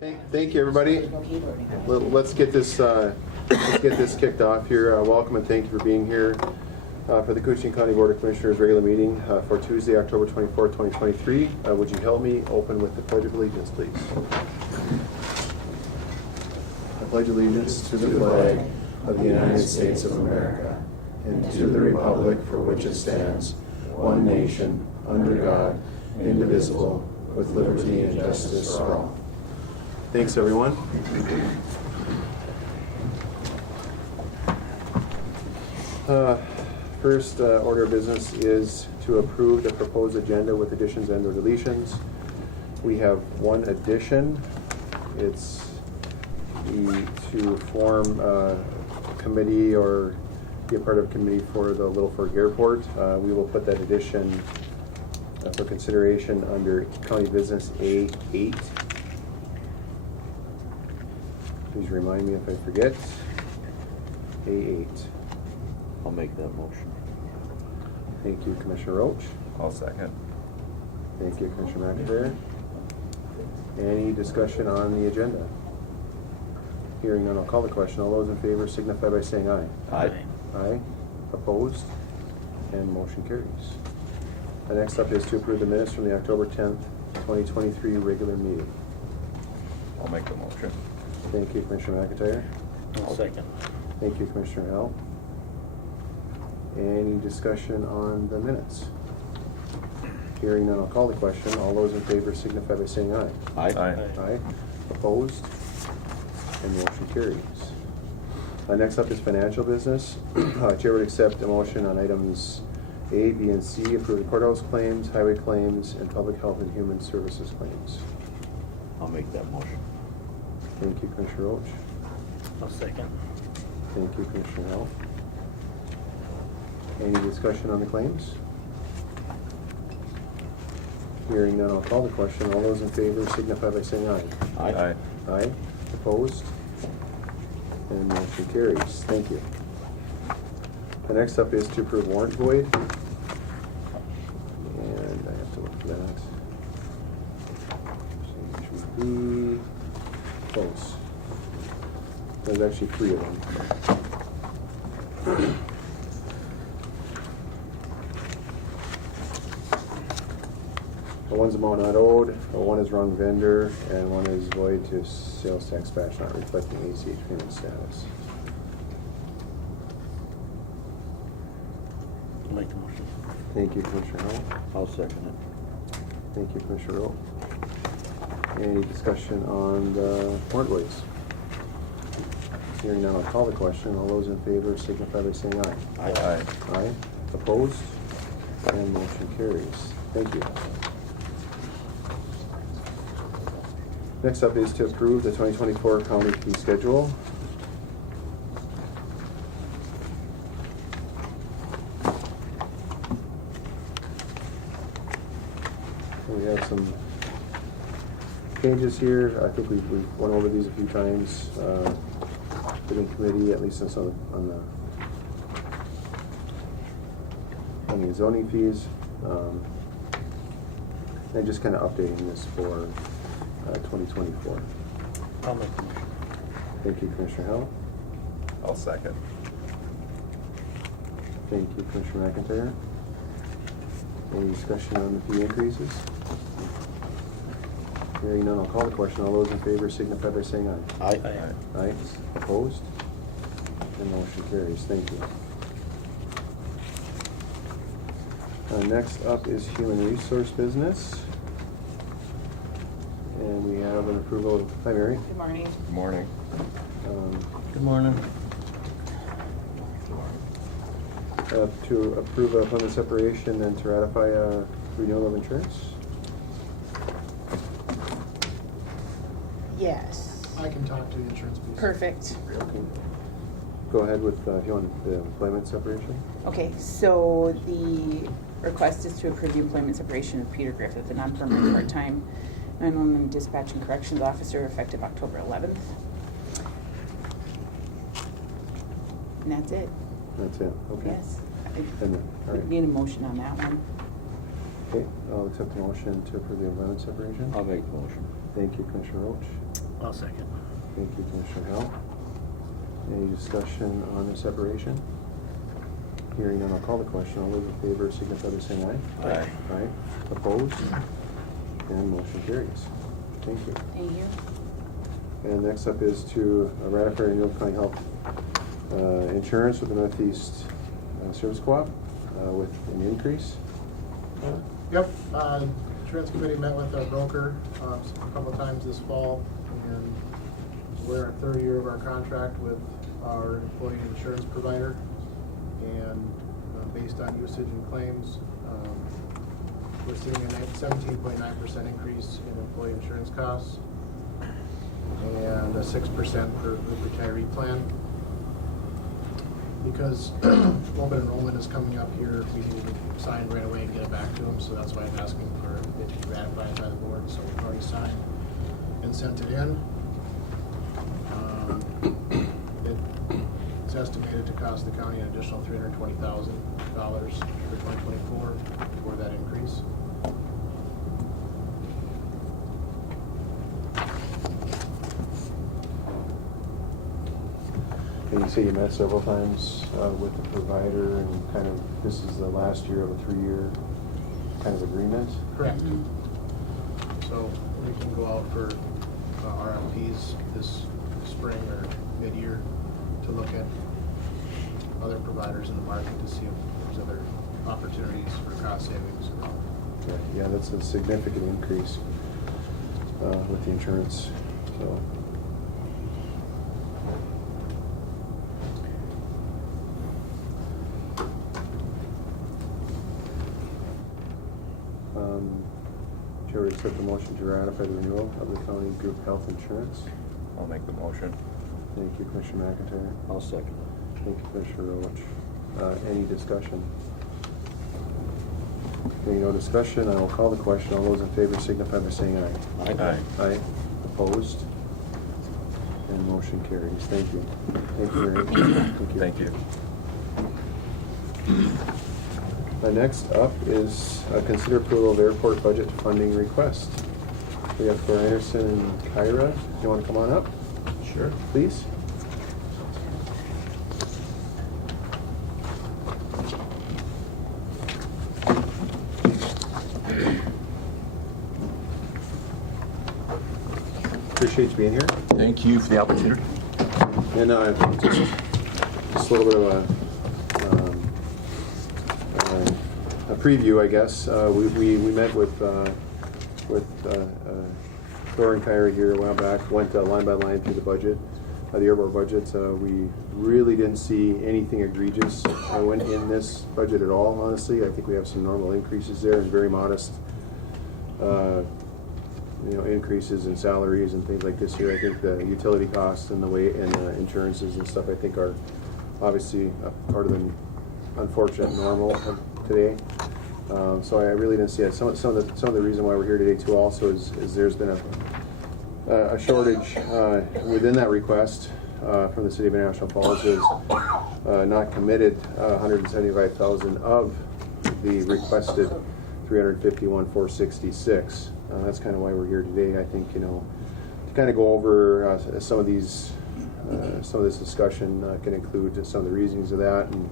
Thank you, everybody. Let's get this kicked off here. Welcome and thank you for being here for the Koochiching County Board of Commissioners regular meeting for Tuesday, October 24th, 2023. Would you help me open with the Pledge of Allegiance, please? I pledge allegiance to the flag of the United States of America and to the republic for which it stands, one nation, under God, indivisible, with liberty and justice for all. Thanks, everyone. First order of business is to approve the proposed agenda with additions and/or deletions. We have one addition. It's to form a committee or be a part of a committee for the Little Fork Airport. We will put that addition for consideration under County Business A8. Please remind me if I forget. A8. I'll make that motion. Thank you, Commissioner Roach. I'll second. Thank you, Commissioner McIntyre. Any discussion on the agenda? Hearing none, I'll call the question. All those in favor signify by saying aye. Aye. Aye. Opposed? And motion carries. The next up is to approve the minutes from the October 10th, 2023 regular meeting. I'll make the motion. Thank you, Commissioner McIntyre. I'll second. Thank you, Commissioner L. Any discussion on the minutes? Hearing none, I'll call the question. All those in favor signify by saying aye. Aye. Aye. Opposed? And motion carries. Next up is financial business. Chair would accept a motion on items A, B, and C, approve the courthouse claims, highway claims, and public health and human services claims. I'll make that motion. Thank you, Commissioner Roach. I'll second. Thank you, Commissioner Hall. Any discussion on the claims? Hearing none, I'll call the question. All those in favor signify by saying aye. Aye. Aye. Opposed? And motion carries. Thank you. The next up is to approve warrant void. And I have to look for that. It should be close. There's actually 3 of them. One's amount not owed, one is wrong vendor, and one is void to sales tax batch not reflecting ACH payment status. I'll make the motion. Thank you, Commissioner Howell. I'll second it. Thank you, Commissioner Rowe. Any discussion on the warrant voids? Hearing none, I'll call the question. All those in favor signify by saying aye. Aye. Aye. Opposed? And motion carries. Thank you. Next up is to approve the 2024 county fee schedule. We have some changes here. I think we've went over these a few times. In committee, at least on the zoning fees, and just kind of updating this for 2024. I'll make the motion. Thank you, Commissioner Howell. I'll second. Thank you, Commissioner McIntyre. Any discussion on the fee increases? Hearing none, I'll call the question. All those in favor signify by saying aye. Aye. Aye. Opposed? And motion carries. Thank you. Next up is human resource business. And we have an approval of, hi Mary. Good morning. Good morning. Good morning. To approve a employment separation and to ratify a renewal of insurance. Yes. I can talk to the insurance piece. Perfect. Okay. Go ahead with, if you want the employment separation. Okay, so the request is to approve the employment separation of Peter Griffith, a non-permanent part-time 911 dispatch and corrections officer, effective October 11th. And that's it. That's it. Okay. Yes. And then, all I right. need a motion on that one. Okay, I'll accept the motion to approve the employment separation. I'll make the motion. Thank you, Commissioner Roach. I'll second. Thank you, Commissioner Howell. Any discussion on the separation? Hearing none, I'll call the question. All those in favor signify by saying aye. Aye. Aye. Opposed? And motion carries. Thank you. Thank you. And next up is to ratify renewal of county health insurance with the Northeast Service Co-op with an increase. Yep, insurance committee met with our broker a couple of times this fall, and we're in our third year of our contract with our employee insurance provider, and based on usage and claims, we're seeing a 17.9% increase in employee insurance costs and a 6% for group retiree plan. Because open enrollment is coming up here, we need to sign right away and get it back to them, so that's why I'm asking for it to be ratified by the board. So we've already signed and sent it in. It's estimated to cost the county an additional $320,000 for 2024 for that increase. And you say you met several times with the provider, and kind of this is the last year of a 3-year kind of agreement? Correct. So we can go out for RFPs this spring or mid-year to look at other providers in the market to see if there's other opportunities for cost savings. Yeah, that's a significant increase with the insurance. So. Chair would accept the motion to ratify the renewal of the county group health insurance. I'll make the motion. Thank you, Commissioner McIntyre. I'll second. Thank you, Commissioner Roach. Any discussion? Hearing no discussion, I will call the question. All those in favor signify by saying aye. Aye. Aye. Opposed? And motion carries. Thank you. Thank you very much. Thank you. Next up is consider approval of airport budget funding request. We have Claire Anderson and Kyra. Do you want to come on up? Sure. Please. Appreciate you being here. Thank you for the opportunity. And just a little bit of a preview, I guess. We met with Thor and Kyra here a while back. Went line by line through the budget, the airport budget. We really didn't see anything egregious in this budget at all. Honestly, I think we have some normal increases there and very modest, increases in salaries and things like this here. I think the utility costs and the insurances and stuff, I think, are obviously a part of the unfortunate normal of today. So I really didn't see it. Some of the reason why we're here today too also is there's been a shortage within that request from the city of International Falls is not committed $175,000 of the requested $351,466. That's kind of why we're here today. I think to kind of go over some of this discussion can include some of the reasons of that and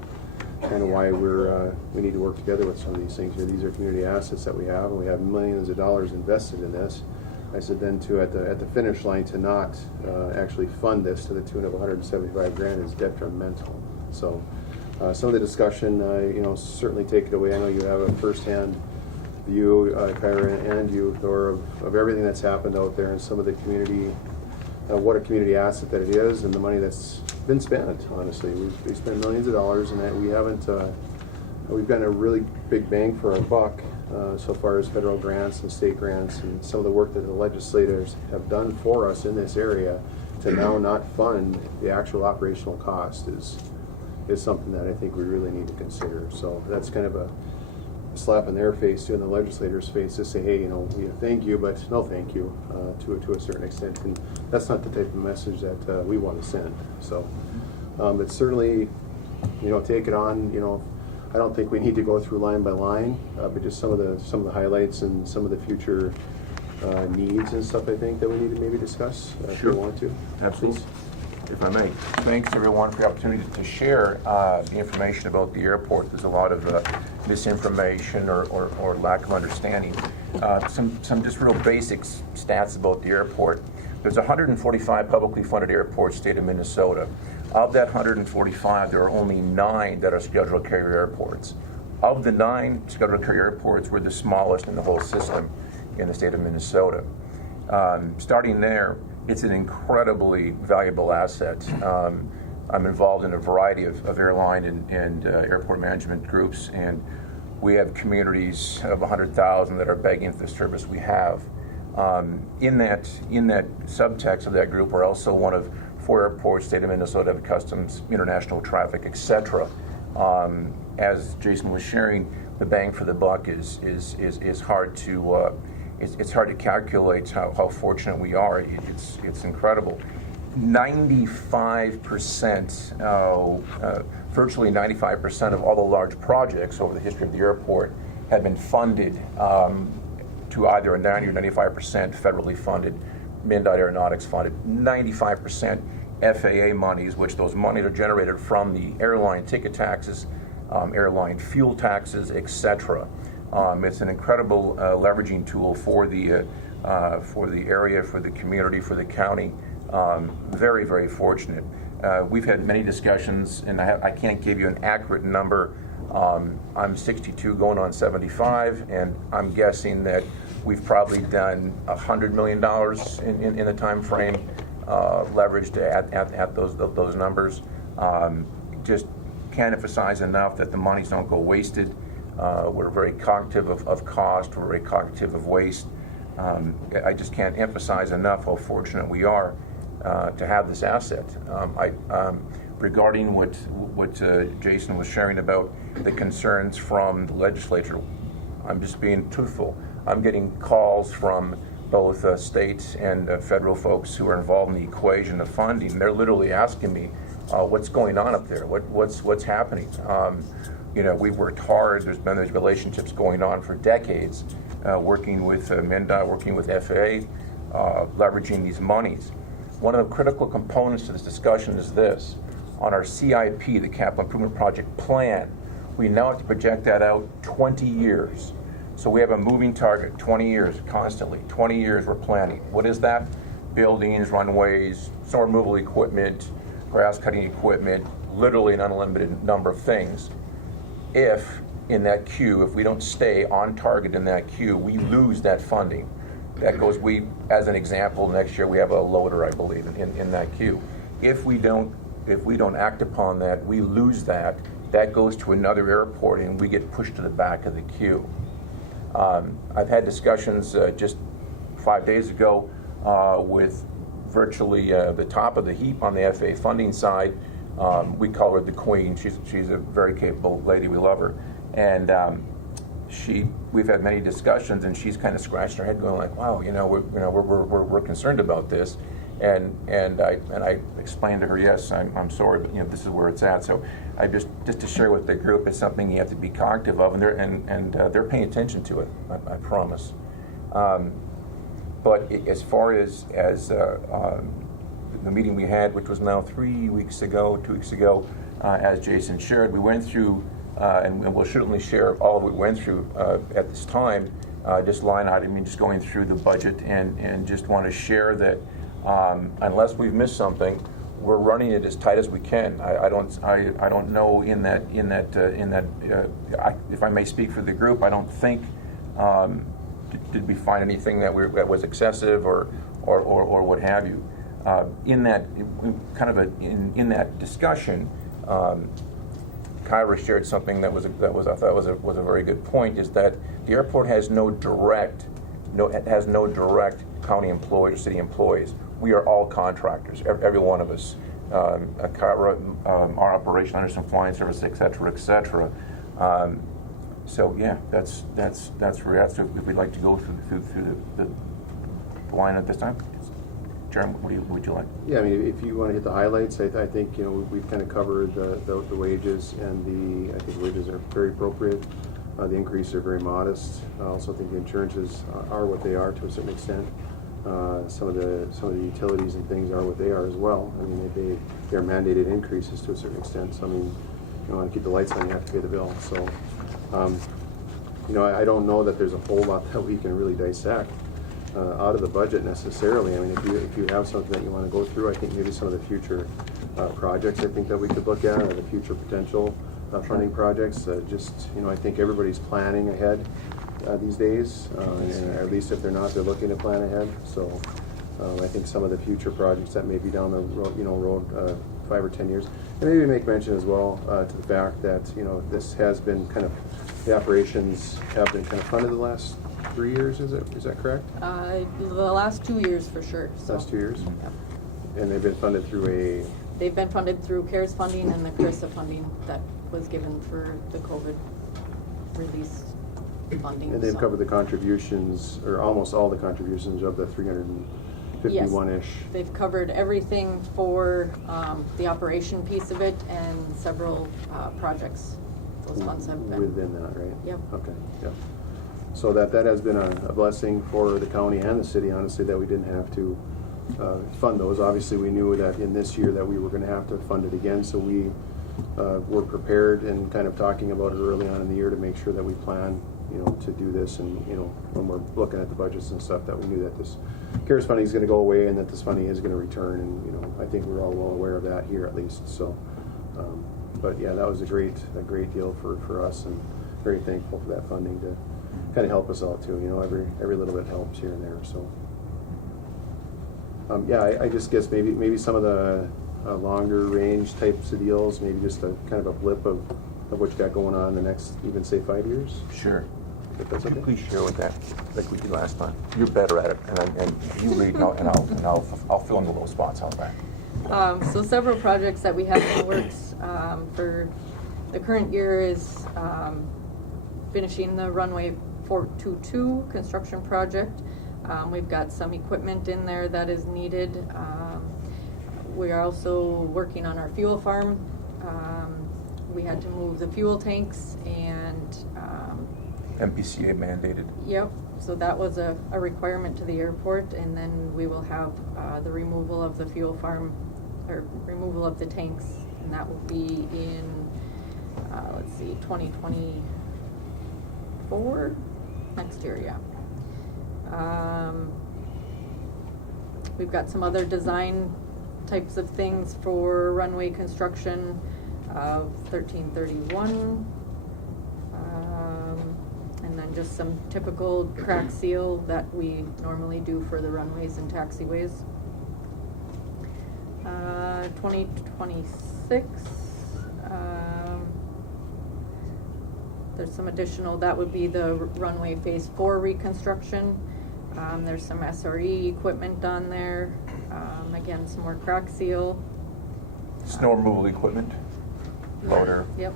kind of why we need to work together with some of these things. These are community assets that we have, and we have millions of dollars invested in this. I said then too at the finish line to not actually fund this to the tune of $175,000 is detrimental. So some of the discussion, certainly take it away. I know you have a firsthand view, Kyra and you, Thor, of everything that's happened out there and some of the community, what a community asset that it is, and the money that's been spent. Honestly, we've spent millions of dollars, and that we haven't. We've gotten a really big bang for our buck so far as federal grants and state grants, and some of the work that the legislators have done for us in this area to now not fund the actual operational cost is something that I think we really need to consider. So that's kind of a slap in their face, too, in the legislators' face, to say, hey, we thank you, but no thank you to a certain extent. And that's not the type of message that we want to send. So it's certainly, take it on. I don't think we need to go through line by line, but just some of the highlights and some of the future needs and stuff, I think, that we need to maybe discuss, if you Sure. want to. Absolutely. If I may. Thanks, everyone, for the opportunity to share the information about the airport. There's a lot of misinformation or lack of understanding. Some just real basic stats about the airport. There's 145 publicly funded airports, state of Minnesota. Of that 145, there are only 9 that are scheduled carrier airports. Of the 9 scheduled carrier airports, we're the smallest in the whole system in the state of Minnesota. Starting there, it's an incredibly valuable asset. I'm involved in a variety of airline and airport management groups, and we have communities of 100,000 that are begging for the service we have. In that subtext of that group, we're also one of 4 airports, state of Minnesota, have customs, international traffic, etc. As Jason was sharing, the bang for the buck is hard to it's hard to calculate how fortunate we are. It's incredible. 95%, virtually 95% of all the large projects over the history of the airport have been funded to either a 90 or 95% federally funded, MnDOT Aeronautics funded, 95% FAA monies, which those monies are generated from the airline ticket taxes, airline fuel taxes, etc. It's an incredible leveraging tool for the area, for the community, for the county. Very, very fortunate. We've had many discussions, and I can't give you an accurate number. I'm 62 going on 75, and I'm guessing that we've probably done $100 million in the time frame, leveraged at those numbers. Just can't emphasize enough that the monies don't go wasted. We're very cognitive of cost. We're very cognitive of waste. I just can't emphasize enough how fortunate we are to have this asset. Regarding what Jason was sharing about the concerns from the legislature, I'm just being truthful. I'm getting calls from both state and federal folks who are involved in the equation of funding. They're literally asking me, what's going on up there? What's happening? We've worked hard. There's been those relationships going on for decades, working with MnDOT, working with FAA, leveraging these monies. One of the critical components to this discussion is this. On our CIP, the Capital Improvement Project Plan, we now have to project that out 20 years. So we have a moving target, 20 years, constantly. 20 years we're planning. What is that? Buildings, runways, snow removal equipment, grass cutting equipment, literally an unlimited number of things. If in that queue, if we don't stay on target in that queue, we lose that funding. That goes, as an example, next year we have a loader, I believe, in that queue. If we don't act upon that, we lose that. That goes to another airport and we get pushed to the back of the queue. I've had discussions just 5 days ago with virtually the top of the heap on the FAA funding side. We call her the Queen. She's a very capable lady. We love her, and we've had many discussions, and she's kind of scratched her head, going like, "Wow, we're concerned about this." And I explained to her, yes, I'm sorry, but this is where it's at. So I just to share with the group, it's something you have to be cognitive of, and they're paying attention to it. I promise. But as far as the meeting we had, which was now 2 weeks ago, as Jason shared, we went through, and we'll certainly share all we went through at this time, just line item, just going through the budget, and just want to share that unless we've missed something, we're running it as tight as we can. I don't know if I may speak for the group, I don't think did we find anything that was excessive or what have you. In that discussion, Kyra shared something that I thought was a very good point. Is that the airport has no direct county employees or city employees. We are all contractors, every one of us. Kyra, our operation under compliance service, et cetera. So yeah, that's where we're at. So if we'd like to go through the line at this time. Jeremy, what would you like? Yeah, I mean, if you want to hit the highlights, I think we've kind of covered the wages, and I think wages are very appropriate. The increases are very modest. I also think the insurances are what they are to a certain extent. Some of the utilities and things are what they are as well. I mean, they're mandated increases to a certain extent. So I mean, you want to keep the lights on, you have to pay the bill. So, you know, I don't know that there's a whole lot that we can really dissect out of the budget necessarily. I mean, if you have something that you want to go through, I think maybe some of the future projects I think that we could look at, or the future potential funding projects. Just, you know, I think everybody's planning ahead these days, and at least if they're not, they're looking to plan ahead. So I think some of the future projects that may be down the road, 5 or 10 years, and maybe make mention as well to the fact that, you know, this has been kind of, the operations have been kind of funded the last 3 years. Is that correct? The last 2 years for sure. So. Last 2 years. Yep. And they've been funded through They've been funded through CARES funding and the CRISA funding that was given for the COVID release funding. and they've so. covered the contributions, or almost all the contributions of the 351-ish. They've covered everything for the operation piece of it and several projects. Those funds have been Within that, right? Yep. Okay, yeah. So that has been a blessing for the county and the city, honestly, that we didn't have to fund those. Obviously, we knew that in this year that we were gonna have to fund it again, so we were prepared and kind of talking about it early on in the year to make sure that we plan, you know, to do this, and, you know, when we're looking at the budgets and stuff, that we knew that this CARES funding is gonna go away and that this funding is gonna return, and, you know, I think we're all well aware of that here at least, so. But yeah, that was a great deal for us, and very thankful for that funding to kind of help us out too. You know, every little bit helps here and there. So yeah, I just guess maybe some of the longer range types of deals, maybe just a kind of a blip of what you got going on in the next, even say 5 years. Sure. If that's Could you okay. please share with that, like we did last time? You're better at it, and you read, and I'll fill in the little spots out back. So several projects that we have in the works for the current year is finishing the runway 422 construction project. We've got some equipment in there that is needed. We are also working on our fuel farm. We had to move the fuel tanks and MPCA mandated. yep, so that was a requirement to the airport, and then we will have the removal of the fuel farm, or removal of the tanks, and that will be in, let's see, 2024, next year, yeah. We've got some other design types of things for runway construction of 1331. And then just some typical crack seal that we normally do for the runways and taxiways. 2026, there's some additional, that would be the runway phase 4 reconstruction. There's some SRE equipment on there. Again, some more crack seal. Snow removal equipment, loader. Yep.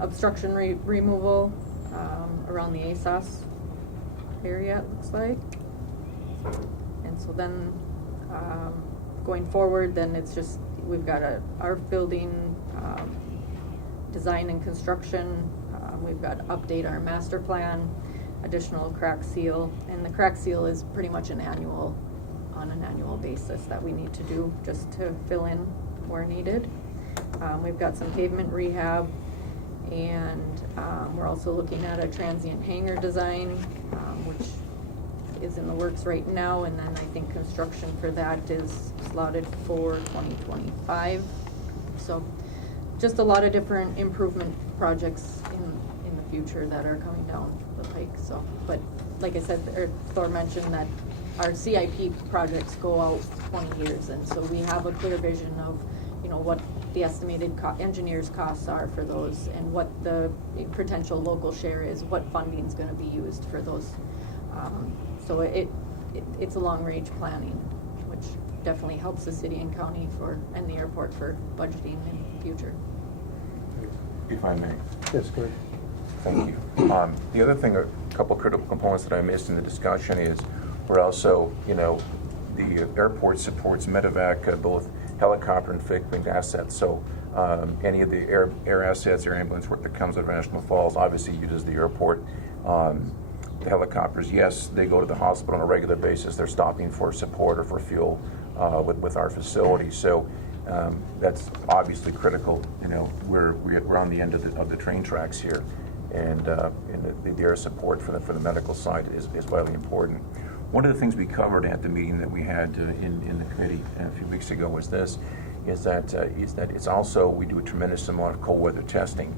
Obstruction removal around the ASOS area, it looks like. And so then going forward, then it's just, we've got our building design and construction. We've got to update our master plan, additional crack seal, and the crack seal is pretty much on an annual basis that we need to do just to fill in where needed. We've got some pavement rehab, and we're also looking at a transient hangar design, which is in the works right now, and then I think construction for that is slotted for 2025. So just a lot of different improvement projects in the future that are coming down the pike. So, but like I said, or Thor mentioned that our CIP projects go out 20 years, and so we have a clear vision of, you know, what the estimated engineers' costs are for those, and what the potential local share is, what funding is going to be used for those. So it's a long-range planning, which definitely helps the city and county and the airport for budgeting in the future. If I may. Yes, good. Thank you. The other thing, a couple critical components that I missed in the discussion is we're also, you know, the airport supports medevac, both helicopter and fixed-wing assets. So Any of the air assets, air ambulance work that comes out of National Falls obviously uses the airport. The helicopters, yes, they go to the hospital on a regular basis. They're stopping for support or for fuel with our facility. So that's obviously critical. You know, we're on the end of the train tracks here, and the air support for the medical side is vitally important. One of the things we covered at the meeting that we had in the committee a few weeks ago was this: is that it's also, we do a tremendous amount of cold weather testing,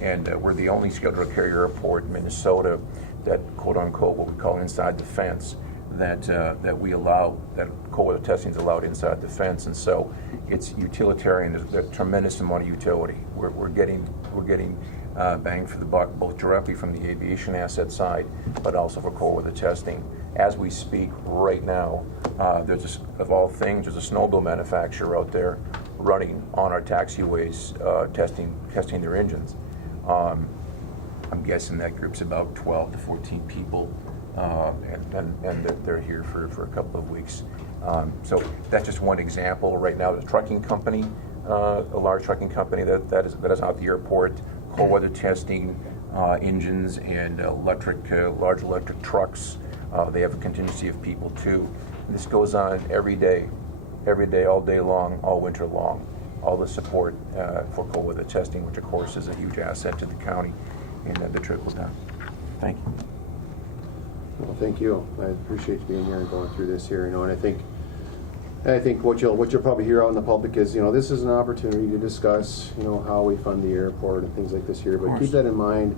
and we're the only scheduled carrier airport in Minnesota that, quote unquote, what we call inside the fence, that we allow, that cold weather testing is allowed inside the fence. And so it's utilitarian. There's a tremendous amount of utility. We're getting bang for the buck, both directly from the aviation asset side, but also for cold weather testing. As we speak right now, of all things, there's a snowmobile manufacturer out there running on our taxiways, testing their engines. I'm guessing that group's about 12 to 14 people, and they're here for a couple of weeks. So that's just one example. Right now, there's a trucking company, a large trucking company that is out at the airport, cold weather testing engines and large electric trucks. They have a contingency of people too. And this goes on every day, all day long, all winter long. All the support for cold weather testing, which of course is a huge asset to the county, and the trickle down. Thank you. Well, thank you. I appreciate you being here and going through this here. You know, and I think what you'll probably hear out in the public is, you know, this is an opportunity to discuss, you know, how we fund the airport and things like this here. But keep that in mind,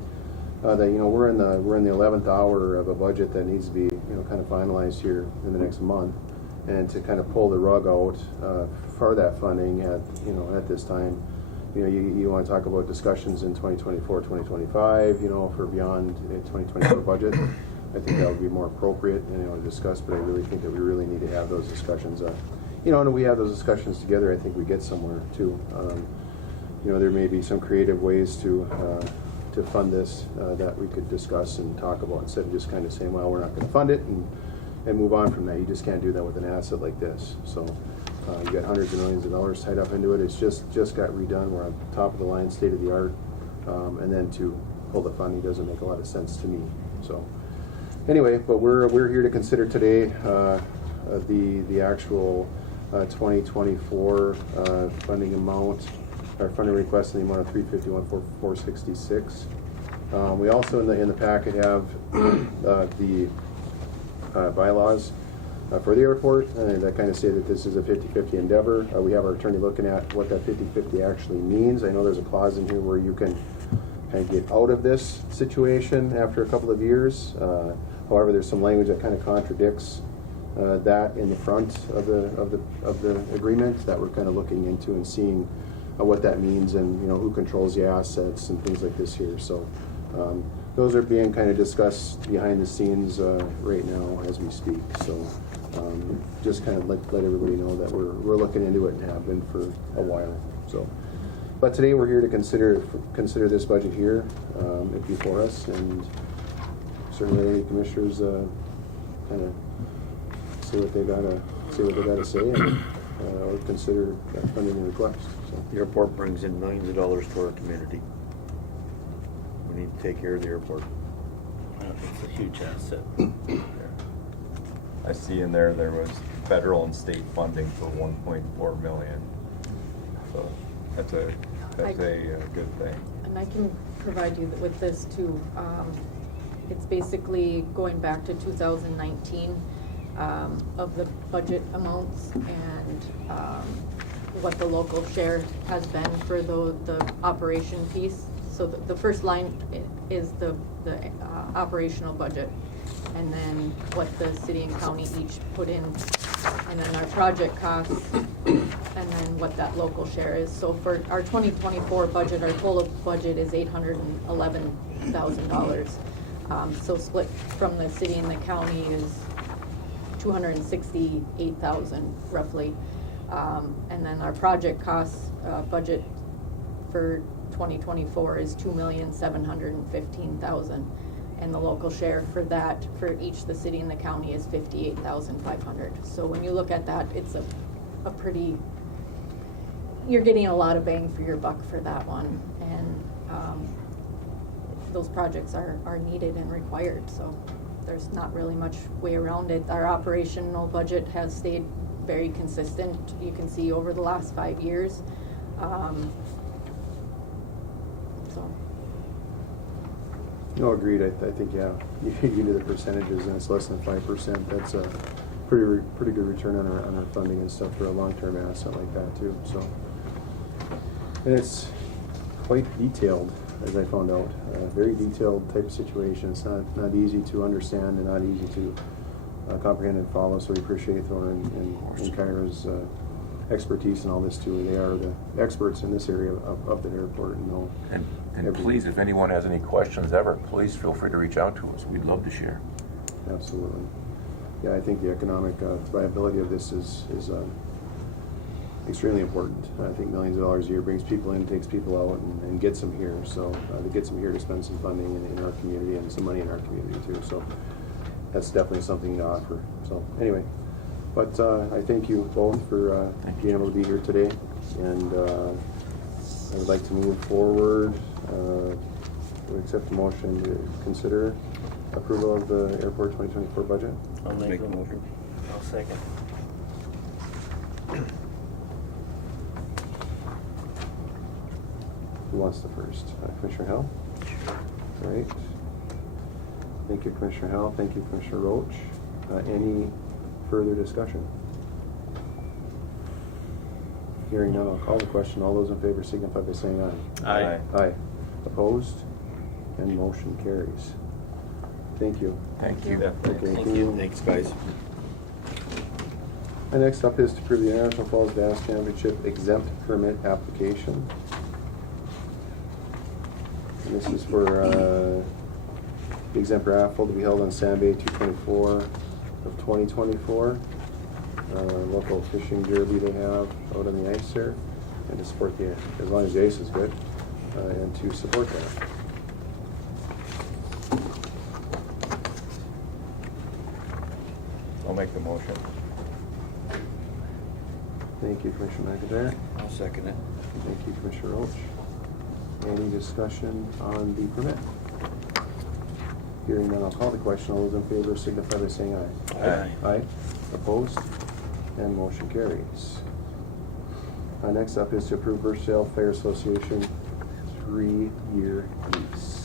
that, you know, we're in the 11th hour of a budget that needs to be, you know, kind of finalized here in the next month, and to kind of pull the rug out for that funding at this time. You know, you want to talk about discussions in 2024, 2025, you know, for beyond a 2024 budget. I think that would be more appropriate, you know, to discuss, but I really think that we really need to have those discussions. You know, and we have those discussions together, I think we get somewhere too. You know, there may be some creative ways to fund this that we could discuss and talk about, instead of just kind of saying, well, we're not going to fund it and move on from that. You just can't do that with an asset like this. So you got hundreds of millions of dollars tied up into it. It's just got redone. We're on top of the line, state of the art, and then to pull the funding doesn't make a lot of sense to me. So anyway, but we're here to consider today the actual 2024 funding amount, our funding request in the amount of $351,466. We also in the packet have the bylaws for the airport, and that kind of say that this is a 50-50 endeavor. We have our attorney looking at what that 50-50 actually means. I know there's a clause in here where you can kind of get out of this situation after a couple of years. However, there's some language that kind of contradicts that in the front of the agreement that we're kind of looking into and seeing what that means, and, you know, who controls the assets and things like this here. So those are being kind of discussed behind the scenes right now as we speak. So just kind of let everybody know that we're looking into it and have been for a while. So, but today we're here to consider this budget here before us, and certainly commissioners kind of say what they gotta say, and or consider that funding request. So. The airport brings in millions of dollars to our community. We need to take care of the airport. It's a huge asset. I see in there was federal and state funding for $1.4 million. So that's a good thing. And I can provide you with this too. It's basically going back to 2019 of the budget amounts and what the local share has been for the operation piece. So the first line is the operational budget, and then what the city and county each put in, and then our project costs, and then what that local share is. So for our 2024 budget, our total budget is $811,000. So split from the city and the county is $268,000 roughly. And then our project costs budget for 2024 is $2,715,000, and the local share for that for each the city and the county is $58,500. So when you look at that, it's a pretty you're getting a lot of bang for your buck for that one, and those projects are needed and required, so there's not really much way around it. Our operational budget has stayed very consistent, you can see over the last 5 years. So. No, agreed. I think, yeah, you do the percentages and it's less than 5%. That's a pretty good return on our funding and stuff for a long-term asset like that too. So, and it's quite detailed, as I found out. Very detailed type of situation. It's not easy to understand and not easy to comprehend and follow. So we appreciate Thor and Kyra's expertise in all this too. They are the experts in this area of the airport and know. And please, if anyone has any questions ever, please feel free to reach out to us. We'd love to share. Absolutely. Yeah, I think the economic viability of this is extremely important. I think millions of dollars a year brings people in, takes people out, and gets them here. So it gets them here to spend some funding in our community and some money in our community too. So that's definitely something to offer. So anyway, but I thank you both for being able to be here today, and I would like to move forward. We accept the motion to consider approval of the airport 2024 budget. I'll make the motion. I'll second. Who wants the first? Commissioner Hell? All right. Thank you, Commissioner Hell. Thank you, Commissioner Roach. Any further discussion? Hearing none, I'll call the question. All those in favor signify by saying aye. Aye. Aye. Opposed? And motion carries. Thank you. Thank you. Yeah. Okay, Thank can you. Thanks, guys. And next up is to approve the International Falls Dance Championship exempt permit application. And this is for the exempt raffle to be held on Saturday, 2/24 of 2024. Local fishing derby they have out on the ice there, and to support the, as long as the ice is good, and to support that. I'll make the motion. Thank you, Commissioner McIntyre. I'll second it. Thank you, Commissioner Roach. Any discussion on the permit? Hearing none, I'll call the question. All those in favor signify by saying aye. Aye. Aye. Opposed? And motion carries. Next up is to approve Versatile Fire Association 3-year lease.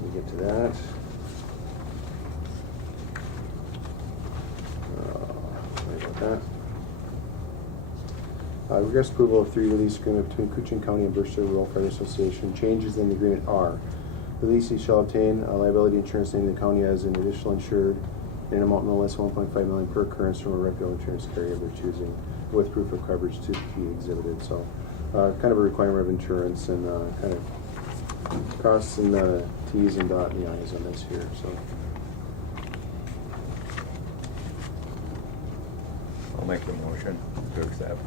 We'll get to that. Sorry about that. Request approval of 3-year lease agreement between Koochiching County and Versatile Rural Fire Association. Changes in the agreement are: the leasee shall obtain a liability insurance naming the county as an additional insured in an amount no less than $1.5 million per occurrence from a reputable insurance carrier of their choosing, with proof of coverage to be exhibited. So, kind of a requirement of insurance, and kind of crossing the T's and dotting the I's on this here. So, I'll make the motion to accept.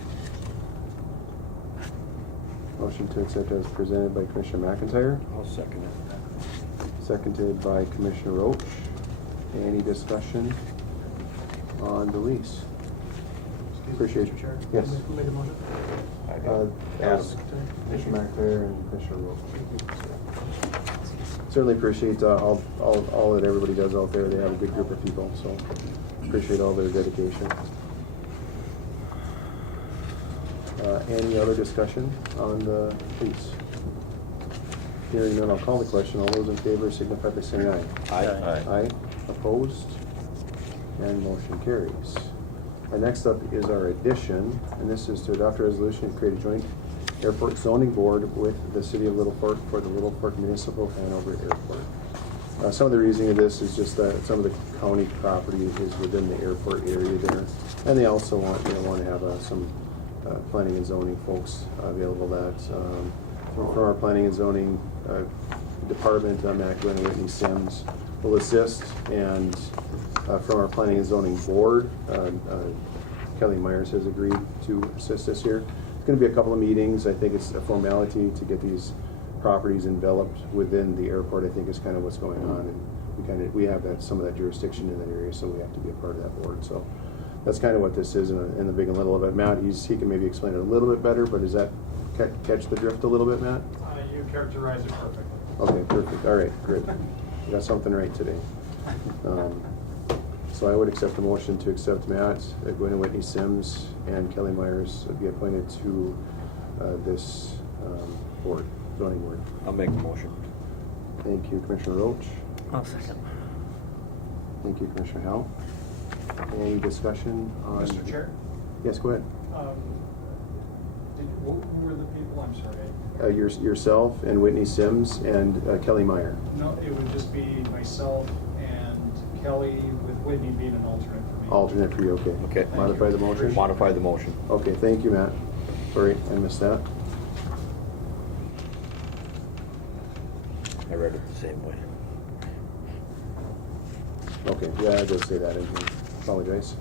motion to accept as presented by Commissioner McIntyre, I'll second it. seconded by Commissioner Roach. Any discussion on the lease? Appreciate it. Mr. Chair. Yes. Who made the motion? Ask Commissioner McIntyre and Commissioner Roach. Certainly appreciate all that everybody does out there. They have a good group of people, so appreciate all their dedication. Any other discussion on the lease? Hearing none, I'll call the question. All those in favor signify by saying aye. Aye. Aye. Opposed? And motion carries. Next up is our addition, and this is to adopt a resolution to create a joint airport zoning board with the city of Little Fork for the Little Fork Municipal Hanover Airport. Some of the reasoning of this is just that some of the county property is within the airport area there, and they also want to have some planning and zoning folks available. That from our planning and zoning department, Matt Glenn and Whitney Sims will assist, and from our planning and zoning board, Kelly Myers has agreed to assist us here. It's going to be a couple of meetings. I think it's a formality to get these properties enveloped within the airport. I think is kind of what's going on, and we have some of that jurisdiction in that area, so we have to be a part of that board. So That's kind of what this is in the big and little of it. Matt, he can maybe explain it a little bit better, but does that catch the drift a little bit, Matt? You characterize it perfectly. Okay, perfect. All right, great. You got something right today. So I would accept the motion to accept Matt, Gwen and Whitney Sims, and Kelly Myers be appointed to this board, zoning board. I'll make the motion. Thank you, Commissioner Roach. I'll second. Thank you, Commissioner Howell. Any discussion on? Mr. Chair? Yes, go ahead. Who were the people? I'm sorry. Yourself and Whitney Sims and Kelly Meyer. No, it would just be myself and Kelly, with Whitney being an alternate for me. Alternate for you, okay. Okay. Modify the motion? Modify the motion. Okay, thank you, Matt. Sorry, I missed that. I read it the same way. Okay, yeah, I did say that in here. Apologize.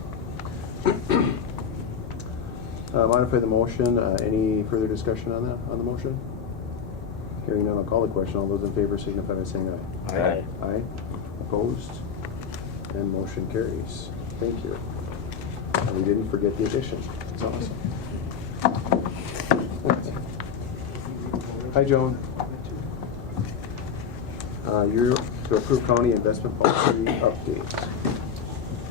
Modify the motion. Any further discussion on that, on the motion? Hearing none, I'll call the question. All those in favor signify by saying aye. Aye. Aye. Opposed? And motion carries. Thank you. And we didn't forget the addition. It's awesome. Hi, Joan. You're to approve county investment policy update.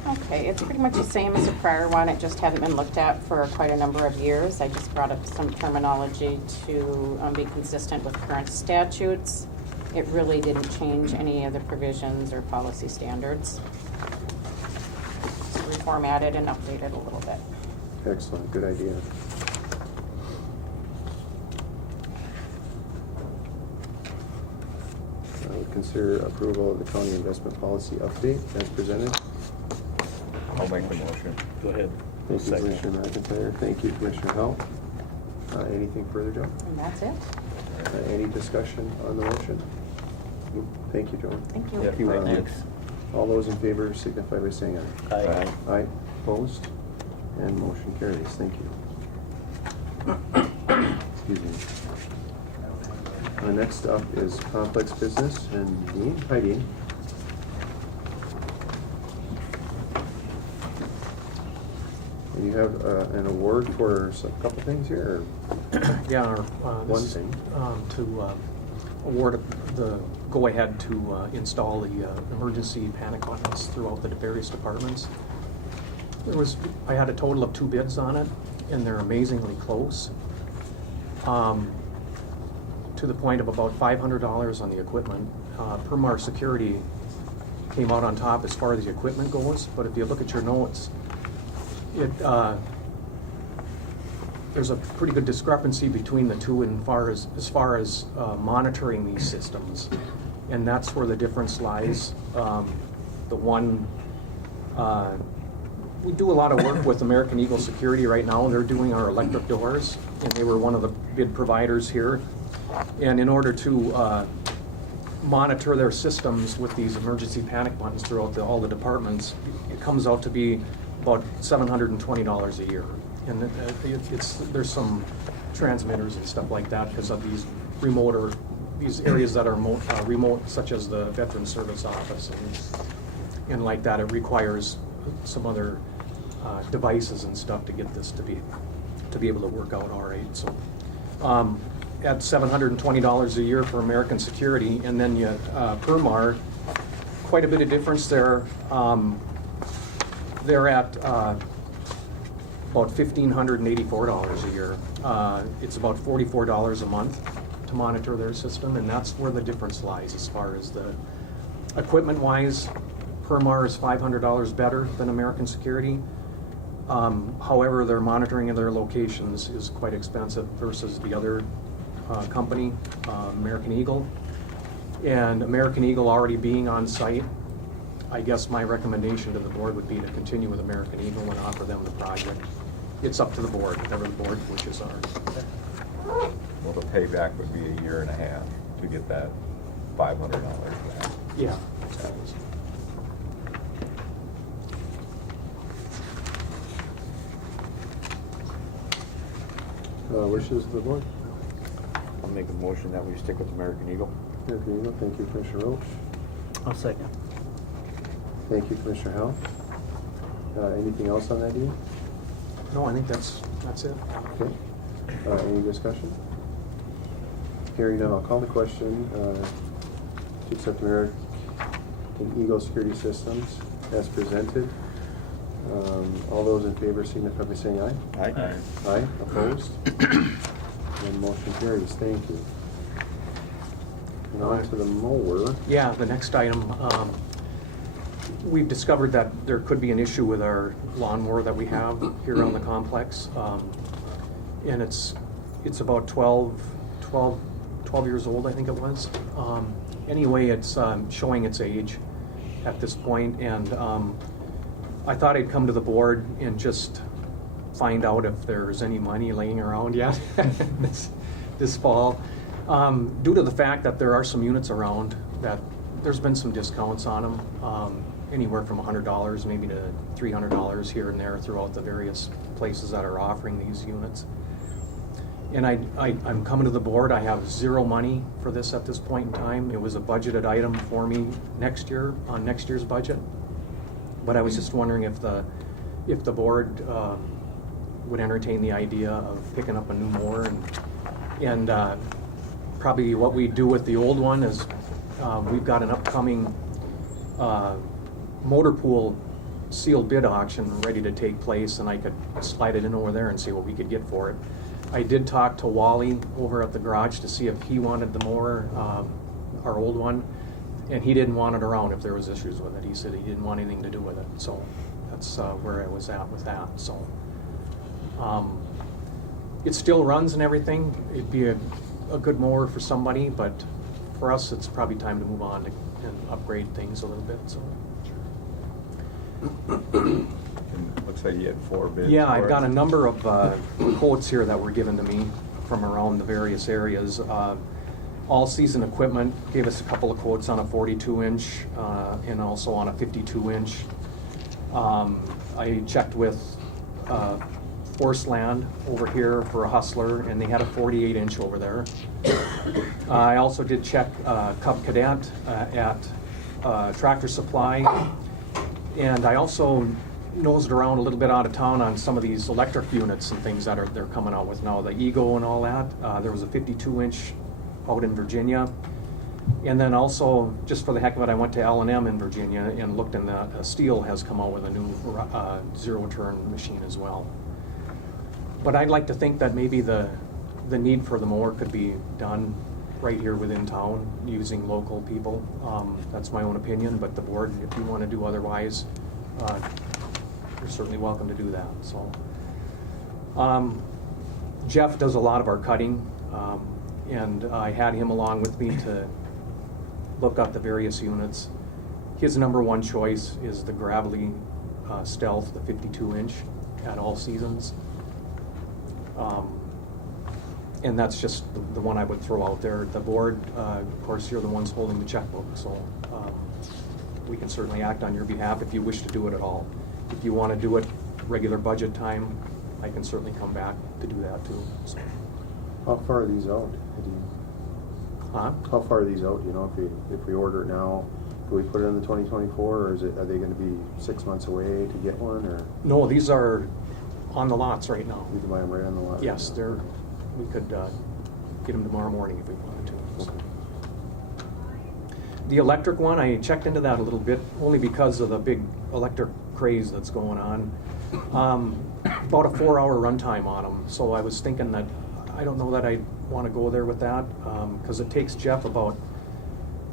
Okay, it's pretty much the same as the prior one, it just hadn't been looked at for quite a number of years. I just brought up some terminology to be consistent with current statutes. It really didn't change any of the provisions or policy standards. Just reformatted and updated a little bit. Excellent, good idea. I would consider approval of the county investment policy update as presented. I'll make the motion. Go ahead. Thank you, Second. Commissioner McIntyre. Thank you, Commissioner Howell. Anything further, Joe? And that's it. Any discussion on the motion? Nope. Thank you, Joan. Thank you. Thank you, Um, thanks. All those in favor signify by saying aye. Aye. Aye. Opposed? And motion carries. Thank you. Excuse me. Next up is complex business and Dean. Hi, Dean. And you have an award for a couple things here, Yeah, One this is thing. to award the go-ahead to install the emergency panic buttons throughout the various departments. I had a total of 2 bids on it, and they're amazingly close. To the point of about $500 on the equipment. Permar Security came out on top as far as the equipment goes, but if you look at your notes, there's a pretty good discrepancy between the two as far as monitoring these systems, and that's where the difference lies. The one, we do a lot of work with American Eagle Security right now. They're doing our electric doors, and they were one of the bid providers here. And in order to monitor their systems with these emergency panic buttons throughout all the departments, it comes out to be about $720 a year. And there's some transmitters and stuff like that because of these these areas that are remote, such as the Veteran Service Office and like that. It requires some other devices and stuff to get this to be able to work out all right. So at $720 a year for American Security, and then you Permar, quite a bit of difference there. They're at about $1,584 a year. It's about $44 a month to monitor their system, and that's where the difference lies as far as the equipment-wise. Permar is $500 better than American Security. However, their monitoring of their locations is quite expensive versus the other company, American Eagle. And American Eagle already being on site, I guess my recommendation to the board would be to continue with American Eagle and offer them the project. It's up to the board, whatever the board wishes are. Well, the payback would be 1.5 years to get that $500 back. Yeah. Wishes of the board? I'll make a motion that we stick with American Eagle. American Eagle. Thank you, Commissioner Roach. I'll second. Thank you, Commissioner Howell. Anything else on that, Dean? No, I think that's it. Okay. Any discussion? Hearing none, I'll call the question to accept American Eagle Security Systems as presented. All those in favor signify by saying aye. Aye. Aye, opposed? And motion carries. Thank you. And on to the mower. Yeah, the next item, we've discovered that there could be an issue with our lawnmower that we have here on the complex. And it's about 12 years old, I think it was. Anyway, it's showing its age at this point, and I thought I'd come to the board and just find out if there's any money laying around yet this fall. Due to the fact that there are some units around that there's been some discounts on them, anywhere from $100 maybe to $300 here and there throughout the various places that are offering these units. And I'm coming to the board. I have zero money for this at this point in time. It was a budgeted item for me next year on next year's budget. But I was just wondering if the board would entertain the idea of picking up a new mower, and probably what we do with the old one is we've got an upcoming motor pool sealed bid auction ready to take place, and I could slide it in over there and see what we could get for it. I did talk to Wally over at the garage to see if he wanted the mower, our old one, and he didn't want it around if there was issues with it. He said he didn't want anything to do with it, so that's where I was at with that. So it still runs and everything. It'd be a good mower for somebody, but for us, it's probably time to move on and upgrade things a little bit. So. And it looks like you had 4 bids. Yeah, for I've it. got a number of quotes here that were given to me from around the various areas. All-season equipment gave us a couple of quotes on a 42-inch and also on a 52-inch. I checked with Forceland over here for a Hustler, and they had a 48-inch over there. I also did check Cub Cadet at Tractor Supply, and I also nosed around a little bit out of town on some of these electric units and things that they're coming out with now, the Ego and all that. There was a 52-inch out in Virginia. And then also, just for the heck of it, I went to L&M in Virginia and looked, and Steel has come out with a new zero-turn machine as well. But I'd like to think that maybe the need for the mower could be done right here within town using local people. That's my own opinion, but the board, if you want to do otherwise, you're certainly welcome to do that. So, Jeff does a lot of our cutting, and I had him along with me to look up the various units. His number one choice is the Gravely Stealth, the 52-inch at All Seasons. And that's just the one I would throw out there. The board, of course, you're the ones holding the checkbook, so we can certainly act on your behalf if you wish to do it at all. If you want to do it regular budget time, I can certainly come back to do that too. So. How far are these out? Huh? How far are these out? You know, if we order it now, do we put it in the 2024, or are they going to be 6 months away to get one? Or No, these are on the lots right now. we can buy them right on the lot? Yes, we could get them tomorrow morning if we wanted to. So. Okay. The electric one, I checked into that a little bit, only because of the big electric craze that's going on. About a 4-hour runtime on them, so I was thinking that I don't know that I'd want to go there with that, because it takes Jeff about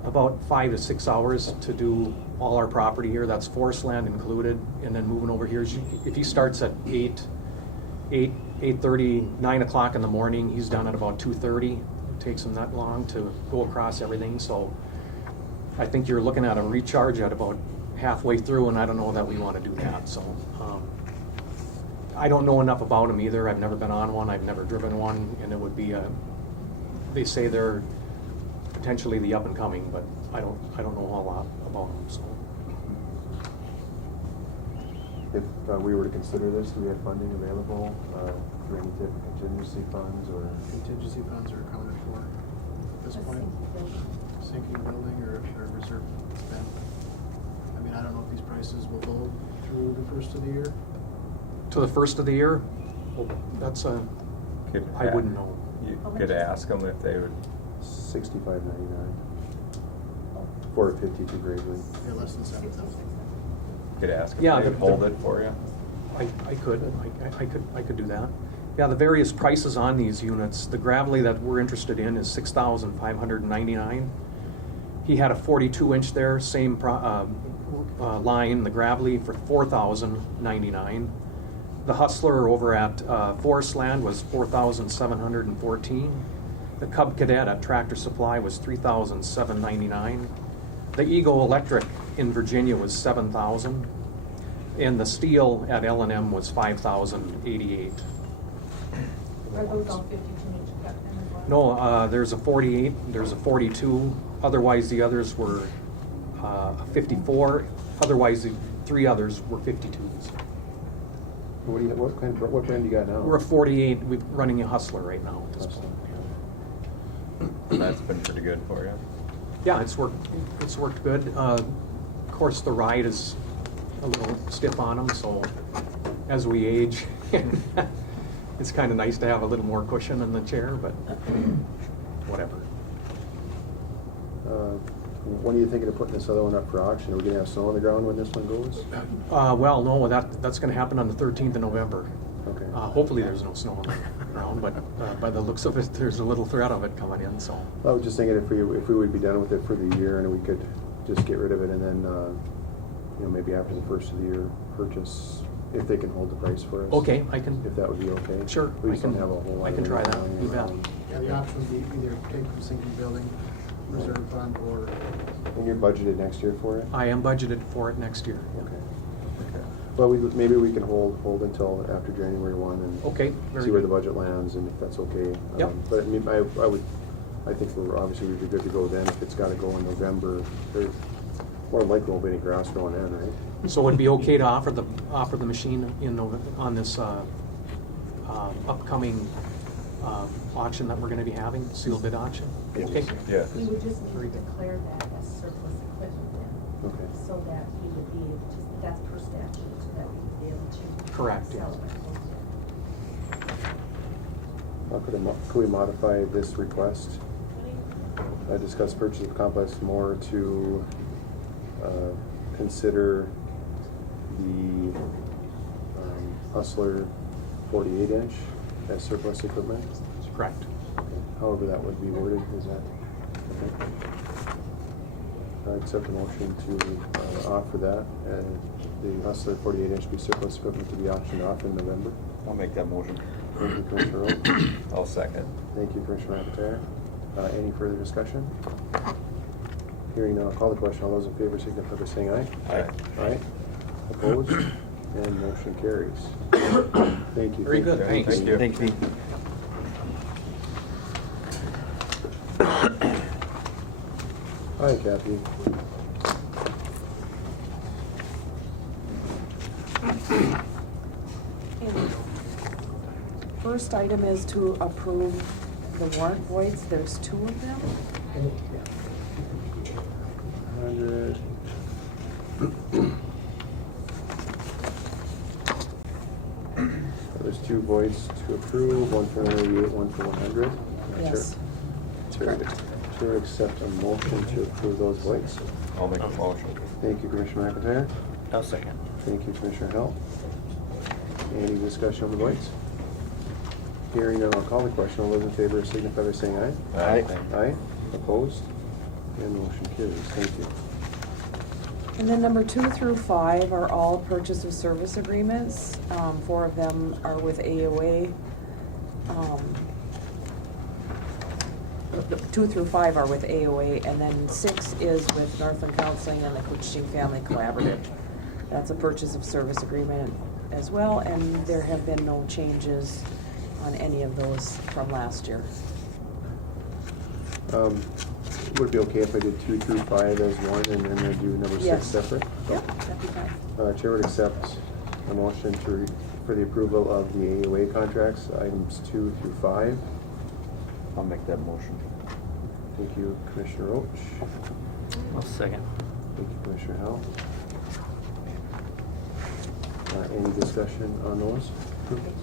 5 to 6 hours to do all our property here. That's Forestland included, and then moving over here. If he starts at 8:30, 9 o'clock in the morning, he's done at about 2:30. It takes him that long to go across everything, so I think you're looking at a recharge at about halfway through, and I don't know that we want to do that. So I don't know enough about them either. I've never been on one. I've never driven one, and it would be they say they're potentially the up and coming, but I don't know a lot about them. So If we were to consider this, do we have funding available through any contingency funds or? Contingency funds are accounted for at this point. Sinking building or reserve spend. I mean, I don't know if these prices will go through to the first of the year? To the first of the year, well, that's a, Could I a- wouldn't know. You could ask them if they would, $65.99 for a 52 grade wing. Yeah, less than 7,000. could ask if Yeah, they would the- hold it for you. I could do that. Yeah, the various prices on these units, the Gravely that we're interested in is $6,599. He had a 42-inch there, same line, the Gravely for $4,099. The Hustler over at Forestland was $4,714. The Cub Cadet at Tractor Supply was $3,799. The Eagle Electric in Virginia was $7,000. And the Steel at L&M was $5,088. Are those all 52-inch cut then as well? No, there's a 48, there's a 42. Otherwise, the others were a 54. Otherwise, the three others were 52s. What brand do you got now? We're a 48. We're running a Hustler right now. at this Hustler, point. That's been pretty good for you. Yeah, it's worked. It's worked good. Of course, the ride is a little stiff on them, so as we age, it's kind of nice to have a little more cushion in the chair, but whatever. When are you thinking of putting this other one up for auction? Are we gonna have snow on the ground when this one goes? Well, no, that's going to happen on the 13th of November. Okay. Hopefully, there's no snow on the ground, but by the looks of it, there's a little threat of it coming in. So, I was just thinking if we would be done with it for the year and we could just get rid of it and then, maybe after the first of the year purchase, if they can hold the price for us. okay, I can. If that would be okay. Sure, We I just can. don't have a whole lot I of can try that. money You bet. around. Yeah, the option would be either take from sinking building reserve fund or And you're budgeted next year for it? I am budgeted for it next year. Okay. Well, maybe we can hold until after January 1 and Okay, very see where the good. budget lands and if that's okay. Yep. But I mean, I think we'd be good to go then. If it's gotta go in November, there's more than likely won't be any grass growing in, right? So it'd be okay to offer the machine on this upcoming auction that we're going to be having, sealed bid auction. Yes. Okay. Yeah. We would just need Very to good. declare that as surplus equipment then, Okay. so that we would be able to, that's per statute, so that we would be able to Correct, sell yes. it. Could we modify this request? Discuss purchase of complex more to consider the Hustler 48-inch as surplus equipment? Correct. However that would be worded, is that okay? I accept a motion to offer that, and the Hustler 48-inch be surplus equipment to be auctioned off in November. I'll make that motion. Thank you, Commissioner Roach. I'll second. Thank you, Commissioner McIntyre. Any further discussion? Hearing none, I'll call the question. All those in favor signify by saying aye. Aye. Aye. Opposed? And motion carries. Thank you. Very good, Okay, thanks. thank you. Thanks, Pete. Hi, Kathy. First item is to approve the warrant voids. There's two of them. 100. There's two voids to approve, one for 98, one for 100. Yes. Chair to accept a motion to approve those voids. I'll make a motion. Thank you, Commissioner McIntyre. I'll second. Thank you, Commissioner Hell. Any discussion on the voids? Hearing none, I'll call the question. All those in favor signify by saying aye. Aye. Aye. Opposed? And motion carries. Thank you. And then number 2 through 5 are all purchase of service agreements. 4 of them are with AOA. 2 through 5 are with AOA, and then 6 is with Northland Counseling and the Koochiching Family Collaborative. That's a purchase of service agreement as well, and there have been no changes on any of those from last year. Would it be okay if I did 2 through 5 as one and then I do number 6 Yes. separate? Yep, that'd be fine. Chair would accept a motion for the approval of the AOA contracts, items 2 through 5. I'll make that motion. Thank you, Commissioner Roach. I'll second. Thank you, Commissioner Howell. Any discussion on those improvements?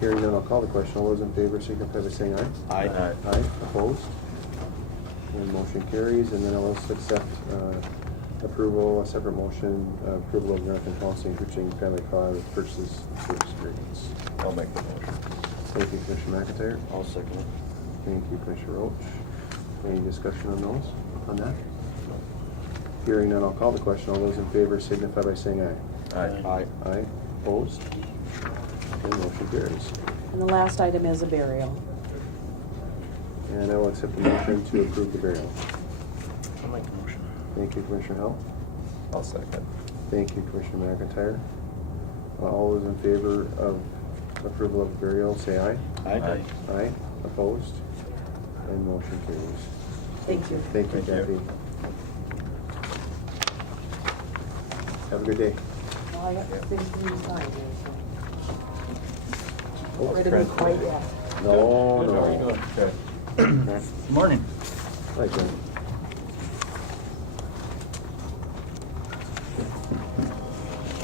Hearing none, I'll call the question. All those in favor signify by saying aye. Aye. Aye, opposed? And motion carries. And then I'll also accept approval, a separate motion, approval of American Council and Koochiching Family Collaborative purchases service agreements. I'll make the motion. Thank you, Commissioner McIntyre. I'll second it. Thank you, Commissioner Roach. Any discussion on those, on that? Hearing none, I'll call the question. All those in favor signify by saying aye. Aye. Aye, opposed? And motion carries. And the last item is a burial. And I will accept the motion to approve the burial. I'll make the motion. Thank you, Commissioner Howell. I'll second. Thank you, Commissioner McIntyre. All those in favor of approval of burial, say aye. Aye. Aye, opposed? And motion carries. Thank you. Thank you, Thank you. Kathy. Have a good day. Well, I got things to sign here, Oh, so. Ready to be quite yet. No, Good, how are you no. doing? Good. Okay. Morning. Hi, Jen.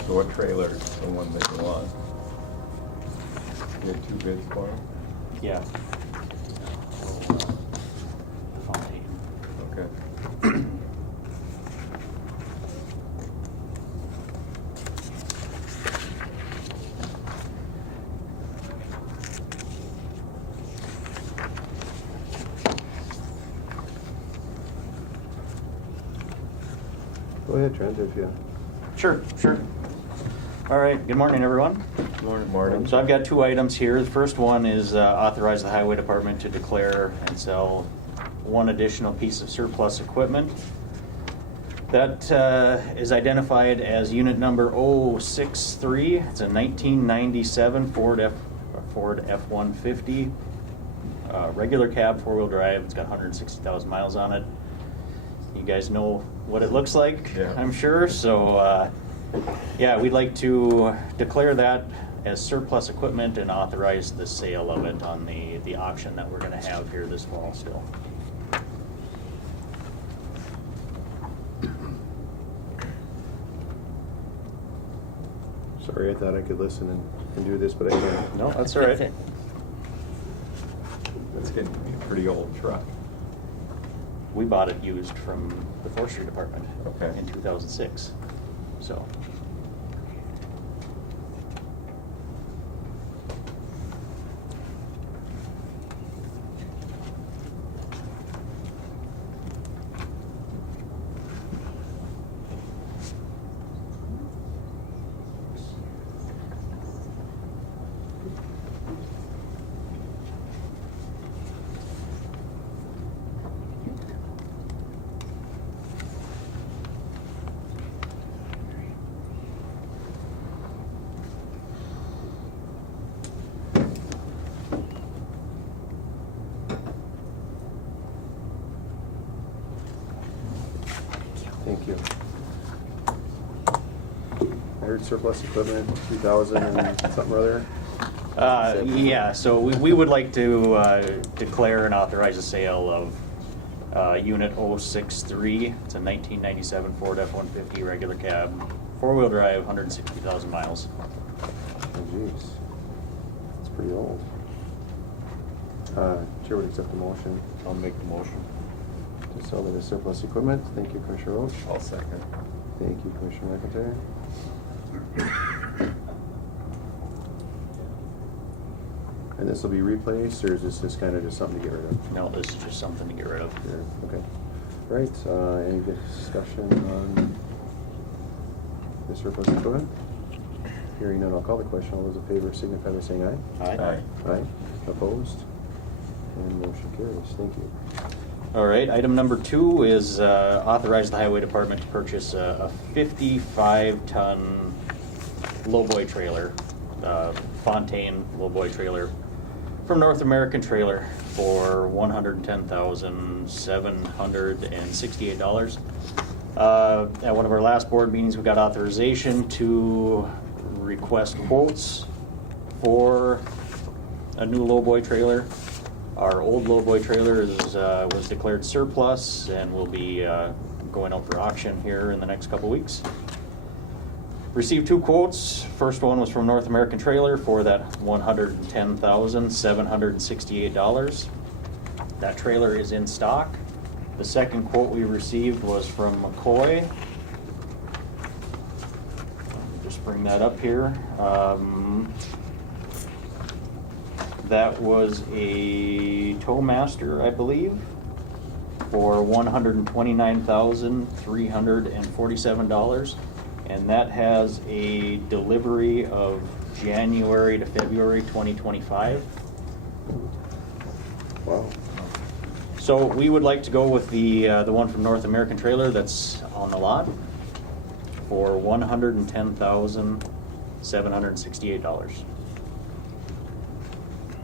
So what trailer is the one that you want? You have 2 bids for them? Yeah. Okay. Go ahead, Trent, if you. Sure. All right, good morning, everyone. Morning. So I've got 2 items here. The first one is authorize the highway department to declare and sell 1 additional piece of surplus equipment. That is identified as unit number 063. It's a 1997 Ford F-150. Regular cab, 4-wheel drive. It's got 160,000 miles on it. You guys know what it looks like, Yeah. I'm sure. So, yeah, we'd like to declare that as surplus equipment and authorize the sale of it on the auction that we're going to have here this fall still. Sorry, I thought I could listen and do this, but I can't. No, that's all right. That's getting to be a pretty old truck. We bought it used from the forestry department Okay. in 2006. So, Thank you. I heard surplus equipment, 2000 and something or other. yeah, so we would like to declare and authorize the sale of Unit 063. It's a 1997 Ford F-150 regular cab, 4-wheel drive, 160,000 miles. Oh, jeez. It's pretty old. Chair would accept the motion I'll make the motion. to sell the surplus equipment. Thank you, Commissioner Roach. I'll second. Thank you, Commissioner McIntyre. And this will be replaced, or is this just kind of just something to get rid of? No, this is just something to get rid of. Here, okay. Right, any discussion on the surplus equipment? Hearing none, I'll call the question. All those in favor signify by saying aye. Aye. Aye. Opposed? And motion carries. Thank you. All right, item number 2 is authorize the highway department to purchase a 55-ton lowboy trailer, Fontaine lowboy trailer from North American Trailer for $110,768. At one of our last board meetings, we got authorization to request quotes for a new lowboy trailer. Our old lowboy trailer was declared surplus and will be going out for auction here in the next couple weeks. Received 2 quotes. First one was from North American Trailer for that $110,768. That trailer is in stock. The second quote we received was from McCoy. Just bring that up here. That was a Towmaster, I believe, for $129,347. And that has a delivery of January to February 2025. Wow. So we would like to go with the one from North American Trailer that's on the lot for $110,768.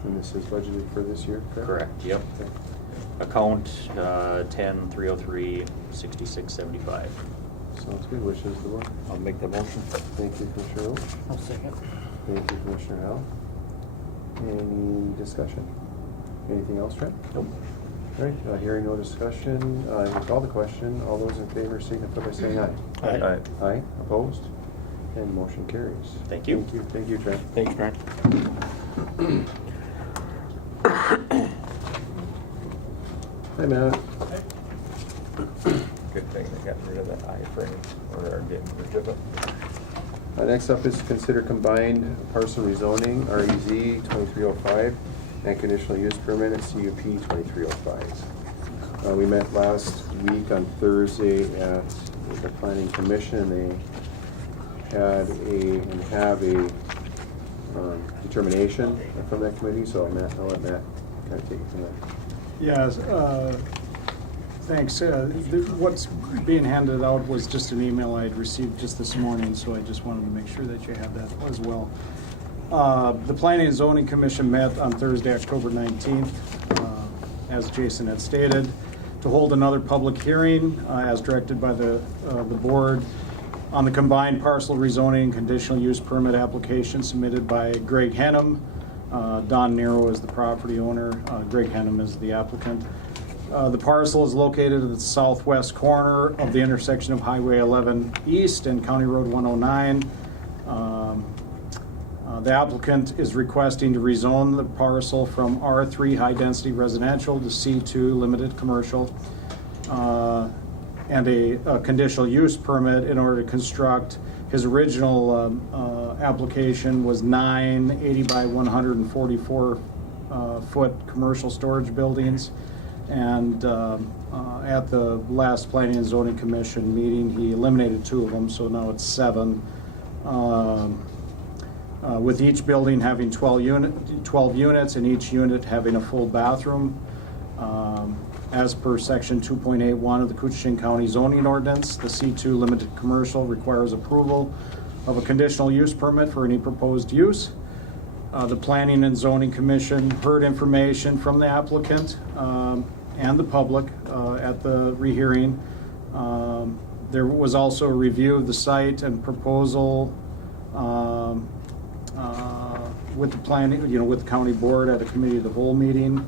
And this is budgeted for this year, correct? Correct, yep. Okay. Account 10-303-6675. Sounds good. Wishes of the board. I'll make the motion. Thank you, Commissioner Roach. I'll second. Thank you, Commissioner Howell. Any discussion? Anything else, Trent? Nope. All right, hearing no discussion, I will call the question. All those in favor signify by saying aye. Aye. Aye, opposed? And motion carries. Thank you. Thank you, Trent. Thanks, Trent. Hi, Matt. Good thing they got rid of that I-frame, or are getting rid of it. Next up is consider combined parcel rezoning, REZ 2305, and conditional use permit at CUP 2305. We met last week on Thursday at the Planning Commission. They had and have a determination from that committee, so I'll let Matt kind of take it from there. Yes, thanks. What's being handed out was just an email I had received just this morning, so I just wanted to make sure that you have that as well. The Planning and Zoning Commission met on Thursday, October 19th, as Jason had stated, to hold another public hearing as directed by the board on the combined parcel rezoning conditional use permit application submitted by Greg Henham. Don Nero is the property owner. Greg Henham is the applicant. The parcel is located at the southwest corner of the intersection of Highway 11 East and County Road 109. The applicant is requesting to rezone the parcel from R3 high-density residential to C2 limited commercial and a conditional use permit in order to construct. His original application was 9 80 by 144 foot commercial storage buildings. And at the last Planning and Zoning Commission meeting, he eliminated 2 of them, so now it's 7. With each building having 12 units and each unit having a full bathroom. As per section 2.81 of the Koochiching County zoning ordinance, the C2 limited commercial requires approval of a conditional use permit for any proposed use. The Planning and Zoning Commission heard information from the applicant and the public at the rehearing. There was also a review of the site and proposal with the planning, with the county board at a committee of the whole meeting,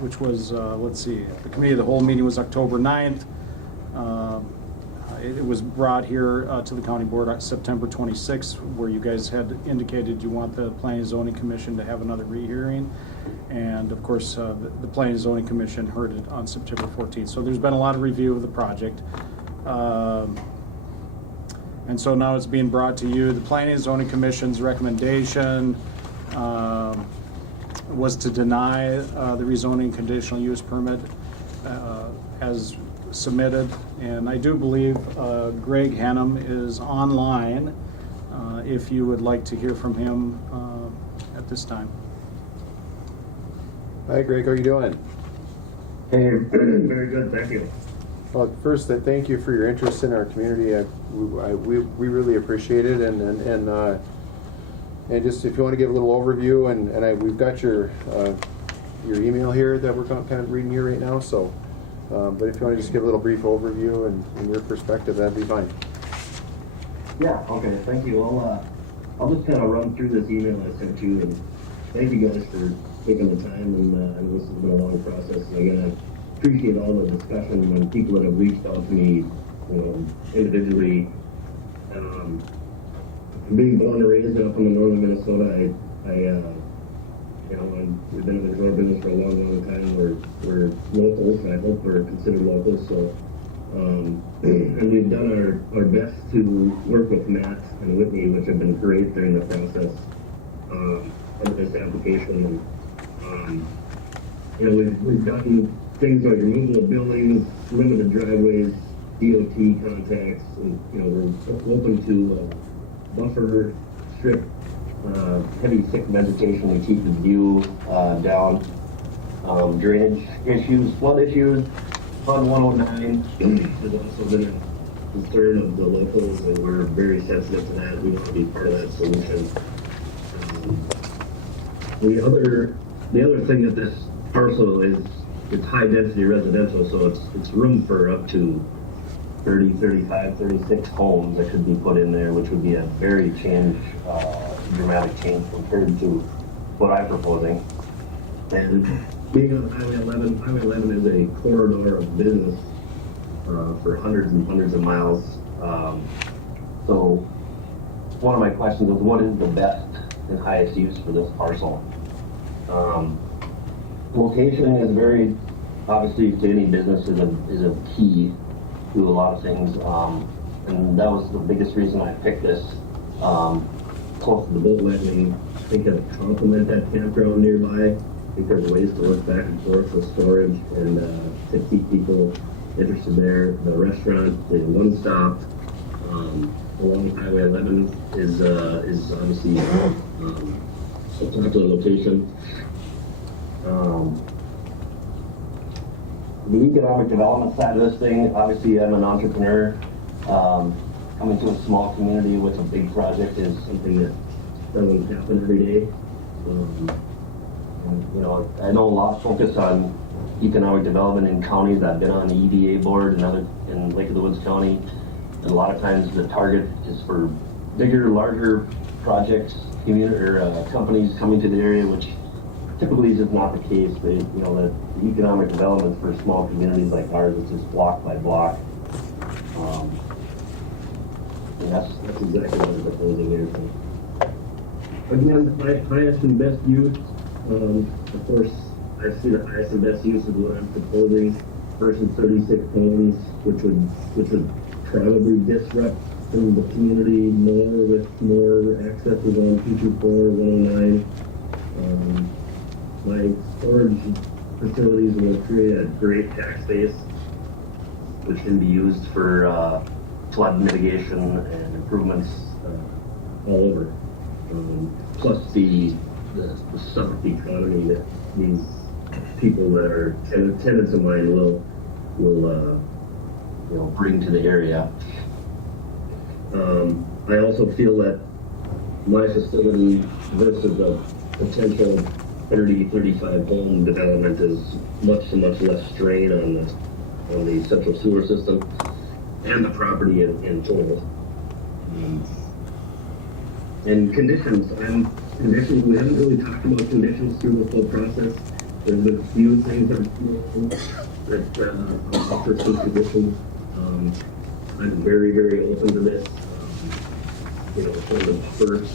which was, the committee of the whole meeting was October 9th. It was brought here to the county board on September 26th, where you guys had indicated you want the Planning and Zoning Commission to have another rehearing. And of course, the Planning and Zoning Commission heard it on September 14th. So there's been a lot of review of the project. And so now it's being brought to you. The Planning and Zoning Commission's recommendation was to deny the rezoning conditional use permit as submitted. And I do believe Greg Henham is online if you would like to hear from him at this time. Hi, Greg. How are you doing? Hey, very good, thank you. Well, first, thank you for your interest in our community. We really appreciate it, and just if you want to give a little overview, and we've got your email here that we're kind of reading here right now. So, but if you want to just give a little brief overview and your perspective, that'd be fine. Yeah, okay, thank you. I'll just kind of run through this email I sent you, and thank you guys for taking the time. And I know this has been a long process. And again, I appreciate all the discussion when people that have reached out to me individually, being born and raised up in the northern Minnesota, we've been in the resort business for a long time. We're locals, and I hope we're considered locals. So, and we've done our best to work with Matt and Whitney, which have been great during the process of this application. And, we've done things like removal of buildings, limited driveways, DOT contacts, and we're open to buffer strip. Heavy thick vegetation to keep the view down. Drainage issues, flood issues. Fund 109 has also been a concern of the locals, and we're very sensitive to that. We want to be part of that solution. The other thing that this parcel is, it's high density residential, so it's room for up to 30, 35, 36 homes that could be put in there, which would be a very dramatic change compared to what I'm proposing. And being on Highway 11 is a corridor of business for hundreds and hundreds of miles. So one of my questions is, what is the best and highest use for this parcel? Location is very, obviously to any business is a key to a lot of things. And that was the biggest reason I picked this. Close to the boat landing, I think it'll complement that campground nearby. I think there's ways to work back and forth with storage and to keep people interested there. The restaurant is one stop along Highway 11 is obviously a popular location. The economic development side of this thing, obviously I'm an entrepreneur. Coming to a small community with a big project is something that doesn't happen every day. I know a lot of focus on economic development in counties. I've been on the EDA board in Lake of the Woods County, and a lot of times the target is for bigger, larger projects, companies coming to the area, which typically is just not the case. The economic development for small communities like ours is just block by block. And that's exactly what I'm proposing here. So, again, my highest and best use, of course, I see the highest and best use of what I'm proposing versus 36 homes, which would probably disrupt the community more with more accesses on 224, 109. My storage facilities will create a great tax base, which can be used for flood mitigation and improvements all over. Plus the soft economy that these people that are tenants of mine will bring to the area. I also feel that my facility versus a potential 35 home development is much less strain on the central sewer system and the property in total. And conditions, we haven't really talked about conditions through the whole process. There's a few things that I'll offer some conditions. I'm very open to this. From the buffers,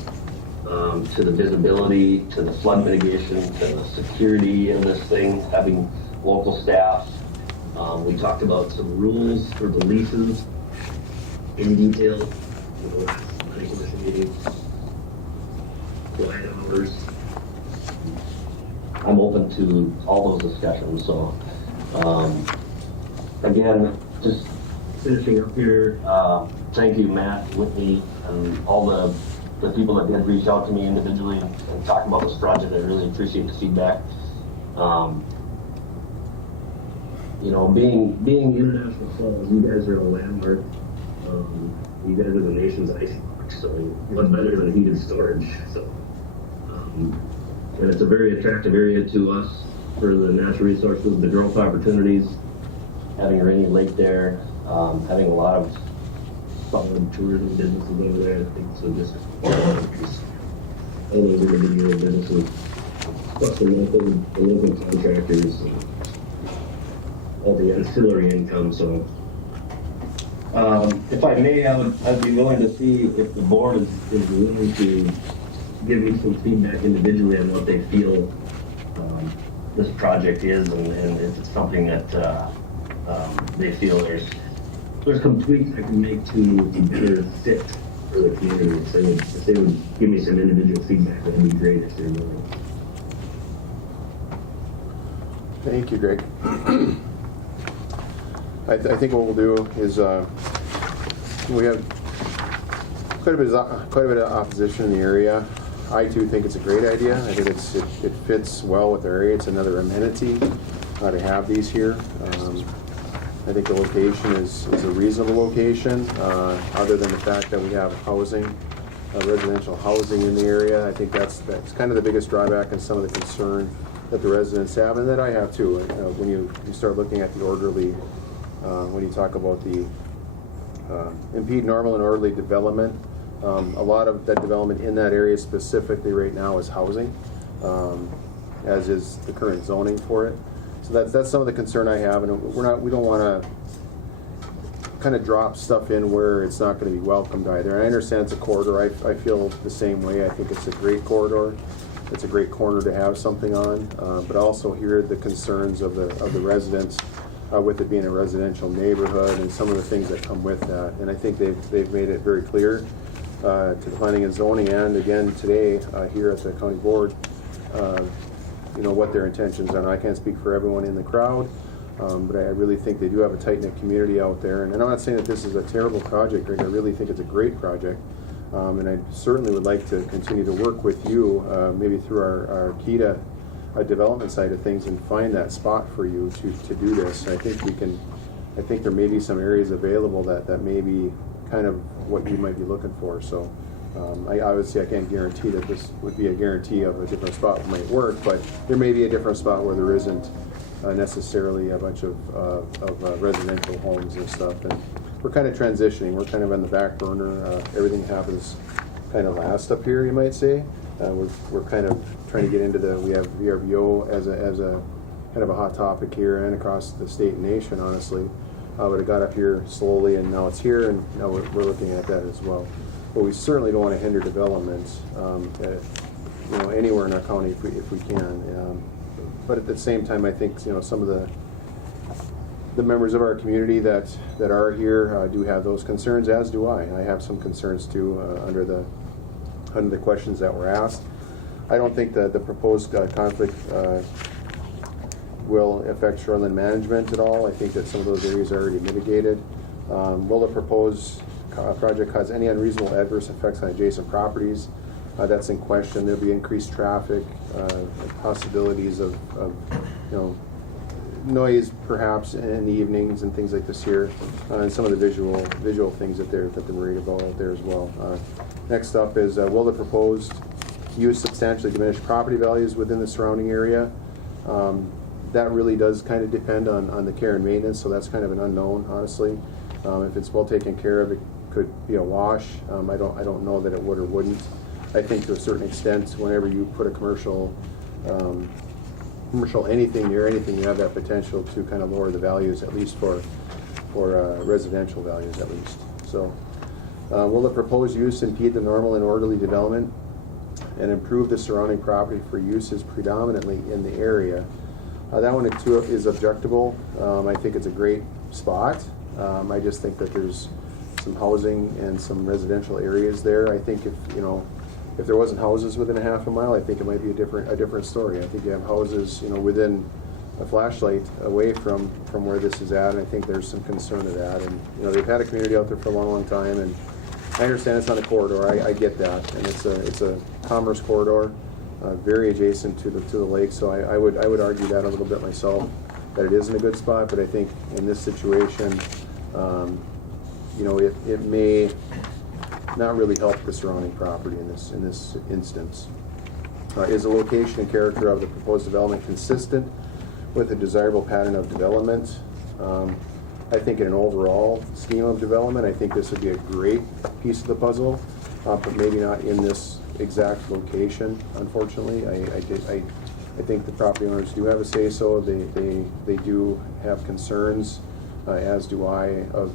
to the visibility, to the flood mitigation, to the security of this thing, having local staff. We talked about some rules for the leases in detail in the last planning commission meeting. Quiet hours. I'm open to all those discussions. So, again, just finishing up here. Thank you, Matt, Whitney, and all the people that did reach out to me individually and talk about this project. I really appreciate the feedback. Being International Falls, you guys are a landmark. You guys are the nation's ice box, so what better than heated storage? So, and it's a very attractive area to us for the natural resources, the growth opportunities, having a rainy lake there, having a lot of solid tourism businesses over there. I think so. Just all those individual businesses, plus the local contractors, and all the ancillary income. So If I may, I'd be willing to see if the board is willing to give me some feedback individually on what they feel this project is, and if it's something that they feel there's some tweaks I can make to better fit for the community. If they would give me some individual feedback, that'd be great if they're willing. Thank you, Greg. I think what we'll do is we have quite a bit of opposition in the area. I too think it's a great idea. I think it fits well with our area. It's another amenity to have these here. I think the location is a reasonable location, other than the fact that we have housing, residential housing in the area. I think that's kind of the biggest drawback and some of the concern that the residents have, and that I have too. When you start looking at the orderly, when you talk about the impede normal and orderly development, a lot of that development in that area specifically right now is housing, as is the current zoning for it. So that's some of the concern I have, and we don't want to kind of drop stuff in where it's not going to be welcomed either. And I understand it's a corridor. I feel the same way. I think it's a great corridor. It's a great corner to have something on, but also hear the concerns of the residents with it being a residential neighborhood and some of the things that come with that. And I think they've made it very clear to the planning and zoning, and again today here at the county board, what their intentions are. And I can't speak for everyone in the crowd, but I really think they do have a tight-knit community out there. And I'm not saying that this is a terrible project, Rick. I really think it's a great project. And I certainly would like to continue to work with you, maybe through our KEDA development side of things, and find that spot for you to do this. I think there may be some areas available that may be kind of what you might be looking for. So obviously I can't guarantee that this would be a guarantee of a different spot that might work, but there may be a different spot where there isn't necessarily a bunch of residential homes and stuff. And we're kind of transitioning. We're kind of on the back burner. Everything happens kind of last up here, you might say. We're kind of trying to get into we have VRBO as a kind of a hot topic here and across the state and nation, honestly. But it got up here slowly, and now it's here, and now we're looking at that as well. But we certainly don't want to hinder development, anywhere in our county if we can. But at the same time, I think some of the members of our community that are here do have those concerns, as do I. I have some concerns too under the questions that were asked. I don't think that the proposed conflict will affect shoreline management at all. I think that some of those areas are already mitigated. Will the proposed project cause any unreasonable adverse effects on adjacent properties? That's in question. There'll be increased traffic, possibilities of noise perhaps in the evenings and things like this here, and some of the visual things that they're worried about out there as well. Next up is will the proposed use substantially diminish property values within the surrounding area? That really does kind of depend on the care and maintenance, so that's kind of an unknown, honestly. If it's well taken care of, it could be a wash. I don't know that it would or wouldn't. I think to a certain extent, whenever you put a commercial anything near anything, you have that potential to kind of lower the values, at least for residential values at least. So will the proposed use impede the normal and orderly development and improve the surrounding property for uses predominantly in the area? That one too is objectable. I think it's a great spot. I just think that there's some housing and some residential areas there. I think if there wasn't houses within a half a mile, I think it might be a different story. I think you have houses, within a flashlight away from where this is at, and I think there's some concern of that. And they've had a community out there for a long, long time, and I understand it's on a corridor. I get that, and it's a commerce corridor, very adjacent to the lake. So I would argue that a little bit myself, that it isn't a good spot. But I think in this situation, it may not really help the surrounding property in this instance. Is the location and character of the proposed development consistent with a desirable pattern of development? I think in an overall scheme of development, I think this would be a great piece of the puzzle, but maybe not in this exact location, unfortunately. I think the property owners do have a say-so. They do have concerns, as do I, of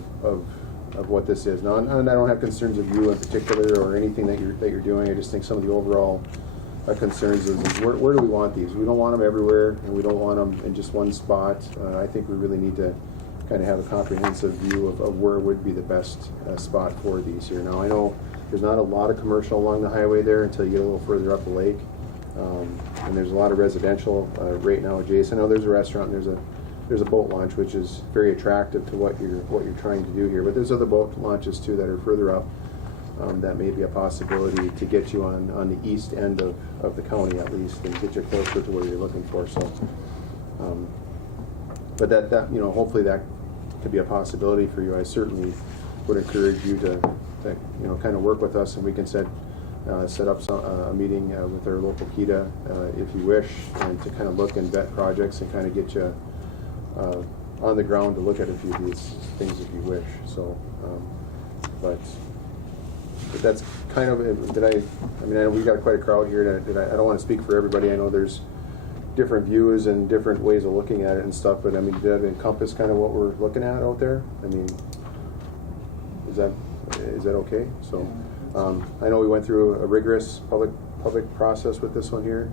of what this is. Now, and I don't have concerns of you in particular or anything that you're doing. I just think some of the overall concerns is where do we want these? We don't want them everywhere, and we don't want them in just one spot. I think we really need to kind of have a comprehensive view of where would be the best spot for these here. Now, I know there's not a lot of commercial along the highway there until you get a little further up the lake, and there's a lot of residential right now adjacent. I know there's a restaurant and there's a boat launch, which is very attractive to what you're trying to do here. But there's other boat launches too that are further up. That may be a possibility to get you on the east end of the county at least, and get you closer to where you're looking for. So, but that hopefully that could be a possibility for you. I certainly would encourage you to kind of work with us, and we can set up a meeting with our local PETA if you wish, and to kind of look and vet projects and kind of get you on the ground to look at a few of these things if you wish. So, but that's kind of, I know we got quite a crowd here. I don't want to speak for everybody. I know there's different views and different ways of looking at it and stuff, but I mean, did that encompass kind of what we're looking at out there? I mean, is that okay? So, I know we went through a rigorous public process with this one here,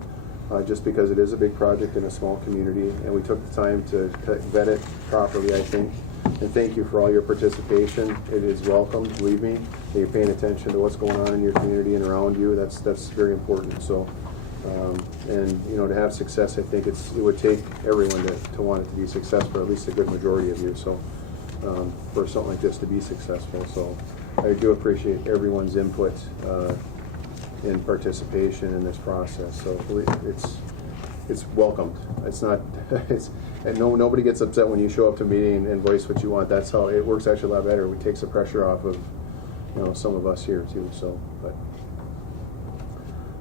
just because it is a big project in a small community, and we took the time to vet it properly, I think. And thank you for all your participation. It is welcome, believe me, that you're paying attention to what's going on in your community and around you. That's very important. So, and to have success, I think it would take everyone to want it to be successful, at least a good majority of you. So, for something like this to be successful. So, I do appreciate everyone's input in participation in this process. So it's welcomed. It's not. And nobody gets upset when you show up to a meeting and voice what you want. That's how it works. Actually, a lot better. It takes the pressure off of some of us here too. So,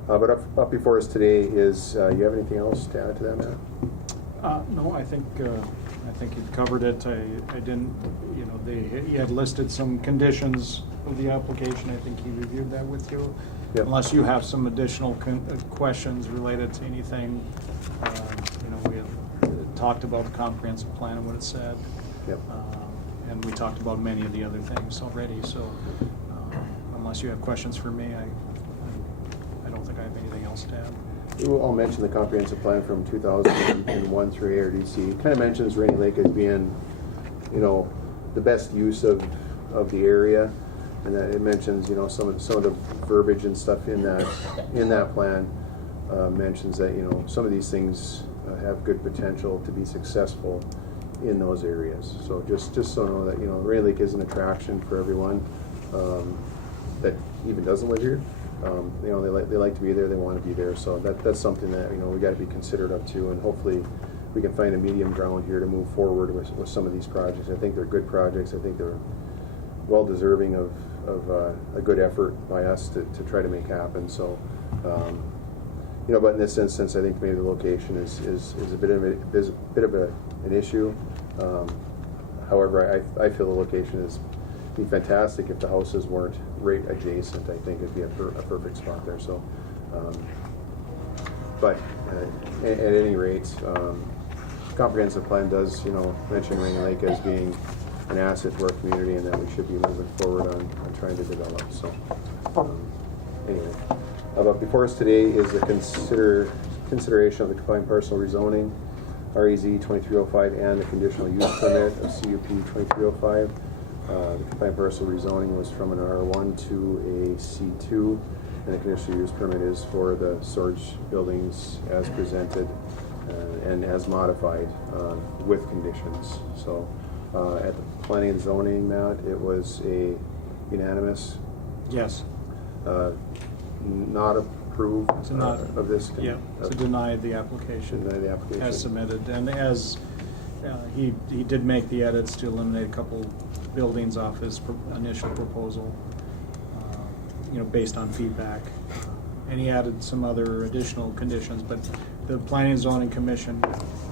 but up before us today is. You have anything else to add to that, Matt? No, I think you've covered it. I didn't. He had listed some conditions of the application. I think he reviewed that with you. Yep. Unless you have some additional questions related to anything, we have talked about the comprehensive plan and what it said. Yep. And we talked about many of the other things already. So, unless you have questions for me, I don't think I have anything else to add. I'll mention the comprehensive plan from 2001 through ARDC. It kind of mentions Rainy Lake as being, the best use of the area, and that it mentions, some of the verbiage and stuff in that plan mentions that some of these things have good potential to be successful in those areas. So just so know that Rainy Lake is an attraction for everyone that even doesn't live here. They like to be there. They want to be there. So that's something that we got to be considerate of too. And hopefully we can find a medium ground here to move forward with some of these projects. I think they're good projects. I think they're well deserving of a good effort by us to try to make happen. So, but in this instance, I think maybe the location is a bit of an issue. However, I feel the location is be fantastic if the houses weren't right adjacent. I think it'd be a perfect spot there. So, but at any rate, comprehensive plan does mention Rainy Lake as being an asset to our community, and that we should be moving forward on trying to develop. So, anyway, but before us today is the consideration of the combined parcel rezoning, REZ 2305, and the conditional use permit of CUP 2305. The combined parcel rezoning was from an R1 to a C2, and the conditional use permit is for the storage buildings as presented and as modified with conditions. So at the planning and zoning, Matt, it was a unanimous. Yes. Not approved of this. Yeah. So denied the application. Denied the application as submitted, and as he did make the edits to eliminate a couple buildings off his initial proposal, based on feedback. And he added some other additional conditions, but the Planning and Zoning Commission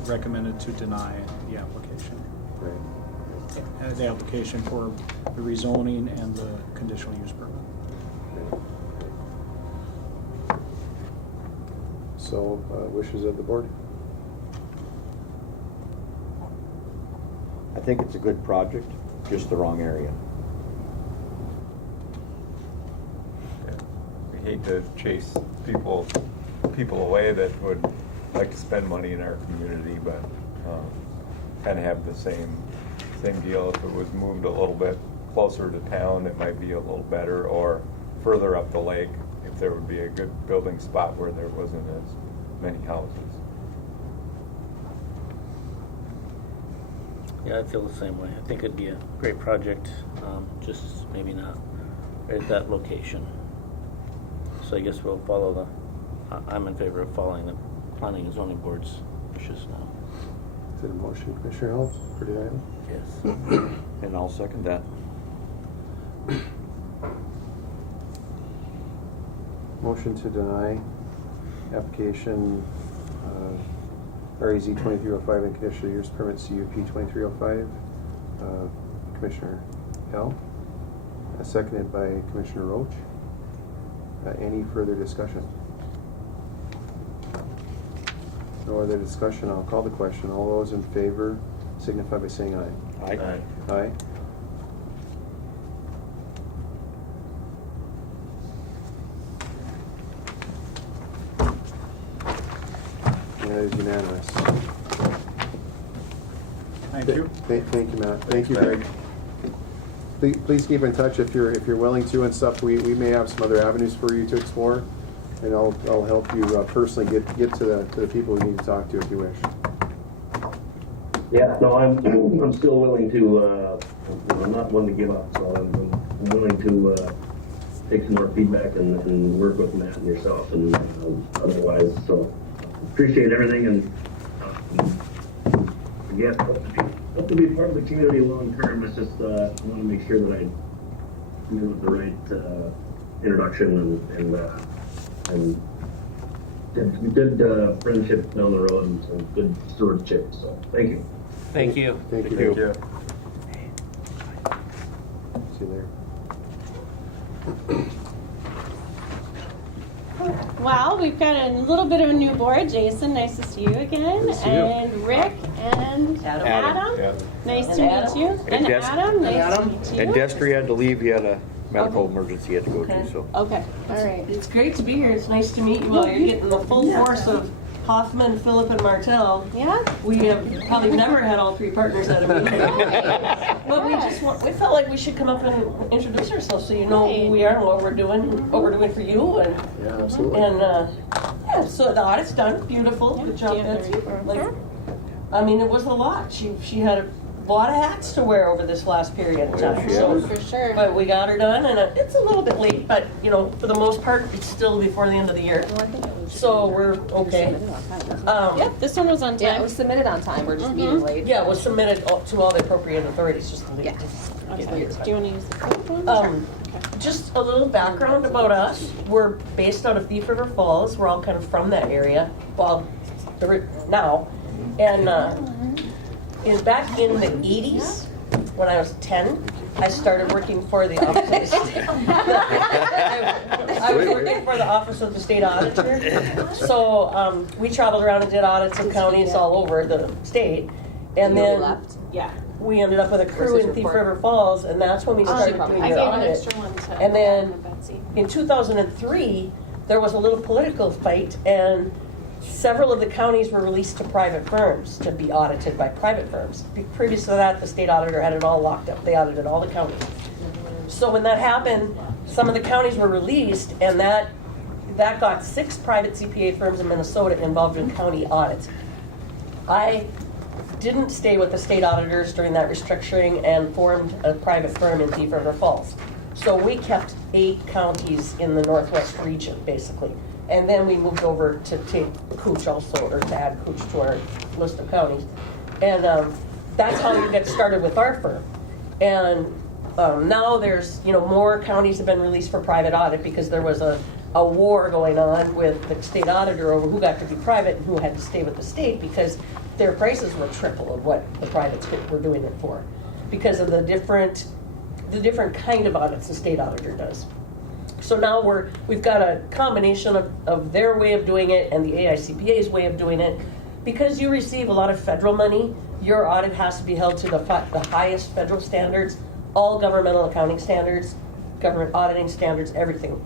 recommended to deny the application. Right. The application for the rezoning and the conditional use permit. So, wishes of the board? I think it's a good project, just the wrong area. hate to chase people away that would like to spend money in our community, but kind of have the same deal. If it was moved a little bit closer to town, it might be a little better, or further up the lake, if there would be a good building spot where there wasn't as many houses. Yeah, I feel the same way. I think it'd be a great project, just maybe not at that location. So I guess we'll follow I'm in favor of following the planning and zoning board's wishes now. Is it a motion, Commissioner Hill, for denial? Yes. And I'll second that. Motion to deny application RAZ 2305 and conditional use permit CUP 2305. Commissioner Hill, seconded by Commissioner Roach. Any further discussion? No other discussion. I'll call the question. All those in favor signify by saying aye. Aye. Aye. And it is unanimous. Thank you. Thank you, Matt. Thank you, Greg. Please keep in touch if you're willing to and stuff. We may have some other avenues for you to explore, and I'll help you personally get to the people we need to talk to if you wish. Yeah, no, I'm still willing to, I'm not one to give up, so I'm willing to take some more feedback and work with Matt and yourself and otherwise. So appreciate everything, and again, hope to be part of the community long term. It's just want to make sure that I do with the right introduction and good friendship down the road and some good stewardship. So thank you. Thank you. Thank you. Thank you. See you there. Well, we've got a little bit of a new board. Jason, nice to see you again. Nice to see you. And Rick and Adam. Yeah. Nice to meet you. And Adam, nice to meet you. And Destry had to leave. He had a medical emergency he had to go Okay. to, so. Okay, all right. It's great to be here. It's nice to meet you all. You're getting the full force of Hoffman, Phillip, and Martell. Yeah? We have probably never had all three partners at a meeting. But we felt like we should come up and introduce ourselves so you know who we are and what we're doing for you. And Yeah, absolutely. and yeah, so the audit's done. Beautiful. Good job, Betsy. Like, I mean, it was a lot. She had a lot of hats to wear over this last period of time. So, For sure. but we got her done, and it's a little bit late, but for the most part, it's still before the end of the year. So we're okay. Yep, this one was on time. Yeah, it was submitted on time, we're just being late. Yeah, it was submitted to all the appropriate authorities, just to Yeah. Okay. Do you want to use the phone one? Just a little background about us. We're based out of Thief River Falls. We're all kind of from that area. Well, now. And back in the 80s, when I was 10, I started working for the office of the state. I was working for the office of the state auditor. So we traveled around and did audits in counties all over the state. And then we ended up with a crew in Thief River Falls, and that's when we started doing I the gave an audit. extra one to And then Betsy. in 2003, there was a little political fight, and several of the counties were released to private firms to be audited by private firms. Previous to that, the state auditor had it all locked up. They audited all the counties. So when that happened, some of the counties were released, and that got 6 private CPA firms in Minnesota involved in county audits. I didn't stay with the state auditors during that restructuring and formed a private firm in Thief River Falls. So we kept 8 counties in the Northwest region, basically. And then we moved over to take Cooch also, or to add Cooch to our list of counties. And that's how we got started with our firm. And now there's, more counties have been released for private audit because there was a war going on with the state auditor over who got to be private and who had to stay with the state because their prices were triple of what the privates were doing it for because of the different kind of audits the state auditor does. So now we've got a combination of their way of doing it and the AICPA's way of doing it. Because you receive a lot of federal money, your audit has to be held to the highest federal standards, all governmental accounting standards, government auditing standards, everything.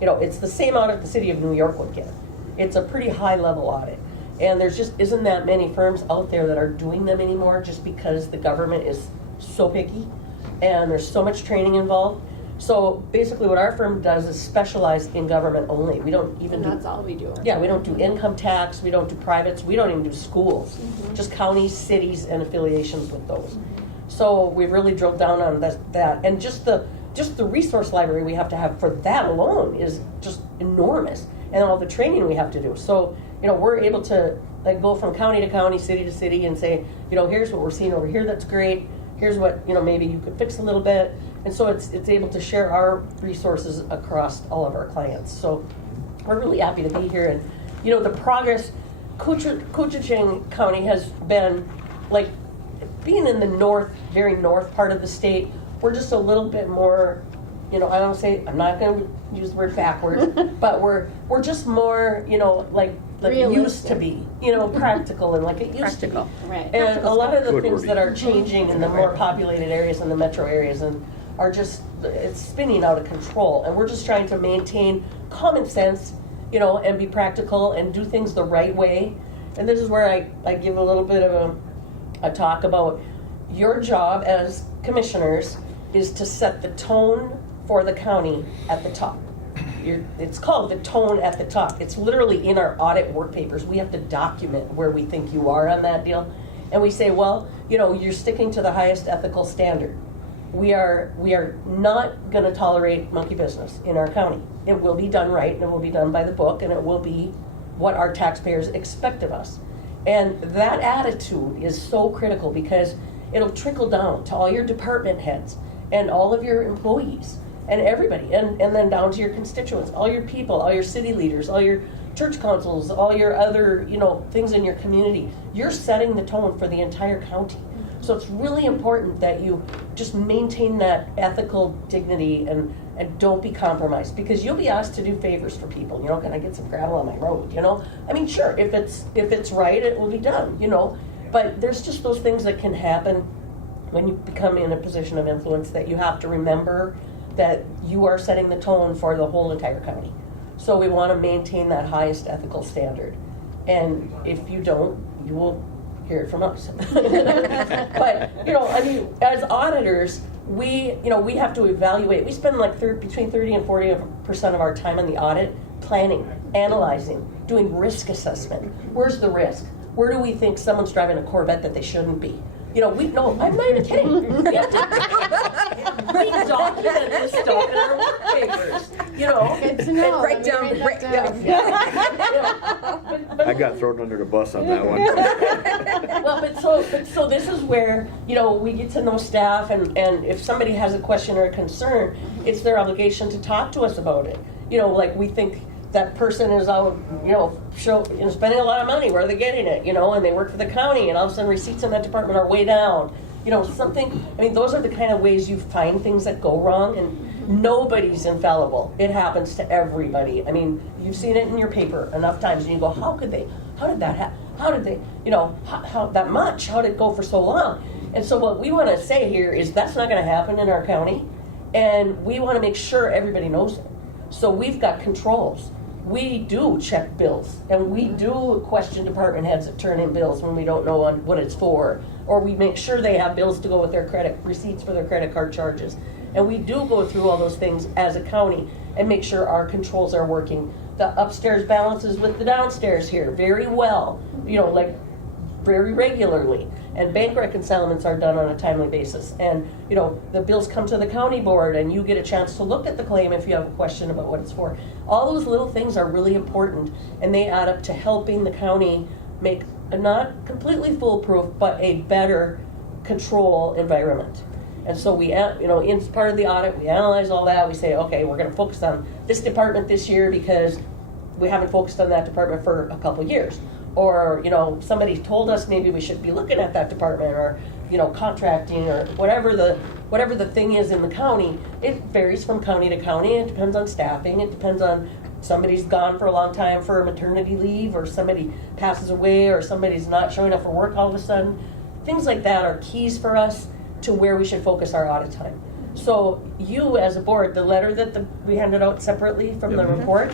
it's the same audit the city of New York would get. It's a pretty high level audit. And there's just isn't that many firms out there that are doing them anymore just because the government is so picky and there's so much training involved. So basically what our firm does is specialize in government only. We don't even And that's all we do. Yeah, we don't do income tax, we don't do privates, we don't even do schools. Just counties, cities, and affiliations with those. So we've really drilled down on that. And just the resource library we have to have for that alone is just enormous. And all the training we have to do. So, we're able to like go from county to county, city to city and say, here's what we're seeing over here that's great. Here's what, maybe you could fix a little bit. And so it's able to share our resources across all of our clients. So we're really happy to be here. And, the progress, Koochiching County has been like being in the very north part of the state. We're just a little bit more, I'm not going to use the word backwards, but we're just more, like it used to be, practical and like it used to be. Right. And a lot of the things that are changing in the more populated areas and the metro areas and are just, it's spinning out of control. And we're just trying to maintain common sense, and be practical and do things the right way. And this is where I give a little bit of a talk about your job as commissioners is to set the tone for the county at the top. It's called the tone at the top. It's literally in our audit work papers. We have to document where we think you are on that deal. And we say, well, you're sticking to the highest ethical standard. We are not going to tolerate monkey business in our county. It will be done right, and it will be done by the book, and it will be what our taxpayers expect of us. And that attitude is so critical because it'll trickle down to all your department heads and all of your employees and everybody, and then down to your constituents, all your people, all your city leaders, all your church councils, all your other, things in your community. You're setting the tone for the entire county. So it's really important that you just maintain that ethical dignity and don't be compromised, because you'll be asked to do favors for people. Can I get some gravel on my road? Sure, if it's right, it will be done, But there's just those things that can happen when you become in a position of influence that you have to remember that you are setting the tone for the whole entire county. So we want to maintain that highest ethical standard. And if you don't, you will hear it from us. But, as auditors, we have to evaluate. We spend like between 30 and 40% of our time on the audit planning, analyzing, doing risk assessment. Where's the risk? Where do we think someone's driving a Corvette that they shouldn't be? I'm not even kidding. We document this stuff in our work papers. Good to know. Write down. I got thrown under the bus on that one. Well, but so this is where, we get to know staff, and if somebody has a question or a concern, it's their obligation to talk to us about it. Like we think that person is out, spending a lot of money. Where are they getting it? And they work for the county, and all of a sudden receipts in that department are way down. Something. Those are the kind of ways you find things that go wrong, and nobody's infallible. It happens to everybody. You've seen it in your paper enough times, and you go, how could they? How did that happen? How did they? How that much? How did it go for so long? And so what we want to say here is that's not going to happen in our county, and we want to make sure everybody knows it. So we've got controls. We do check bills, and we do question department heads that turn in bills when we don't know what it's for, or we make sure they have bills to go with their receipts for their credit card charges. And we do go through all those things as a county and make sure our controls are working. The upstairs balances with the downstairs here very well, very regularly. And bank reconcilements are done on a timely basis. And, the bills come to the county board, and you get a chance to look at the claim if you have a question about what it's for. All those little things are really important, and they add up to helping the county make a not completely foolproof, but a better control environment. And so we, in part of the audit, we analyze all that. We say, okay, we're going to focus on this department this year because we haven't focused on that department for a couple of years. Or, somebody told us maybe we should be looking at that department, or, contracting, or whatever the thing is in the county. It varies from county to county. It depends on staffing. It depends on somebody's gone for a long time for maternity leave, or somebody passes away, or somebody's not showing up for work all of a sudden. Things like that are keys for us to where we should focus our audit time. So you, as a board, the letter that we handed out separately from the report,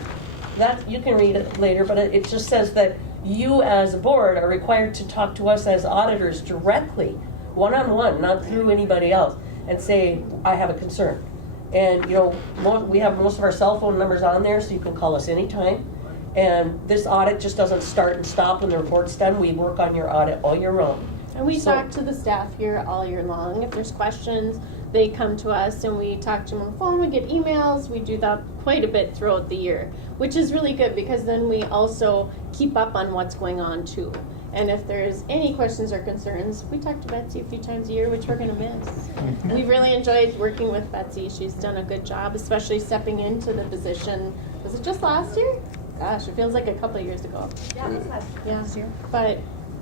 that you can read it later, but it just says that you, as a board, are required to talk to us as auditors directly, one-on-one, not through anybody else, and say, I have a concern. And, you know, we have most of our cell phone numbers on there, so you can call us anytime. And this audit just doesn't start and stop when the report's done. We work on your audit all year round. And we talk to the staff here all year long. If there's questions, they come to us and we talk to them on the phone, we get emails, we do that quite a bit throughout the year, which is really good because then we also keep up on what's going on too. And if there's any questions or concerns, we talk to Betsy a few times a year, which we're gonna miss. We really enjoyed working with Betsy. She's done a good job, especially stepping into the position. Was it just last year? Gosh, it feels like a couple of years ago. Yeah, Last year.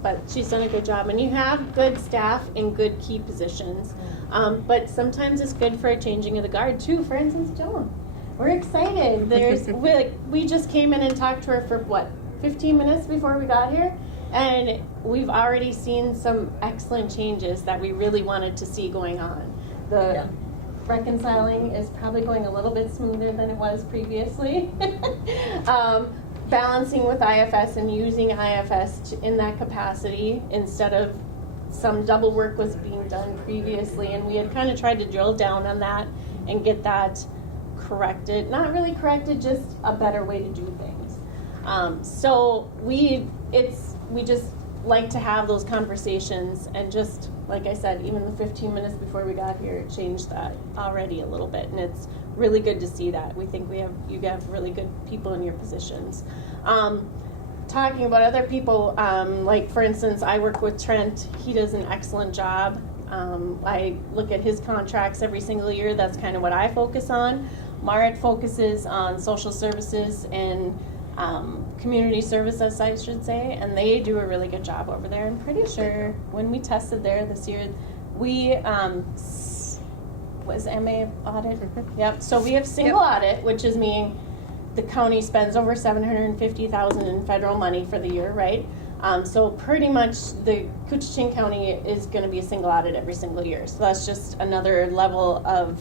But she's done a good job. And you have good staff in good key positions. But sometimes it's good for a changing of the guard too. For instance, Joan. We're excited. We just came in and talked to her for what, 15 minutes before we got here? And we've already seen some excellent changes that we really wanted to see going on. The reconciling is probably going a little bit smoother than it was previously. Balancing with IFS and using IFS in that capacity instead of some double work was being done previously, and we had kind of tried to drill down on that and get that corrected. Not really corrected, just a better way to do things. So we just like to have those conversations, and just like I said, even the 15 minutes before we got here changed that already a little bit, and it's really good to see that. We think you have really good people in your positions. Talking about other people, like for instance, I work with Trent. He does an excellent job. I look at his contracts every single year. That's kind of what I focus on. Marit focuses on social services and community services, I should say, and they do a really good job over there. I'm pretty sure when we tested there this year, we was MA audit. Yep. So we have single audit, which is meaning the county spends over $750,000 in federal money for the year, right? So pretty much the Koochiching County is going to be a single audit every single year. So that's just another level of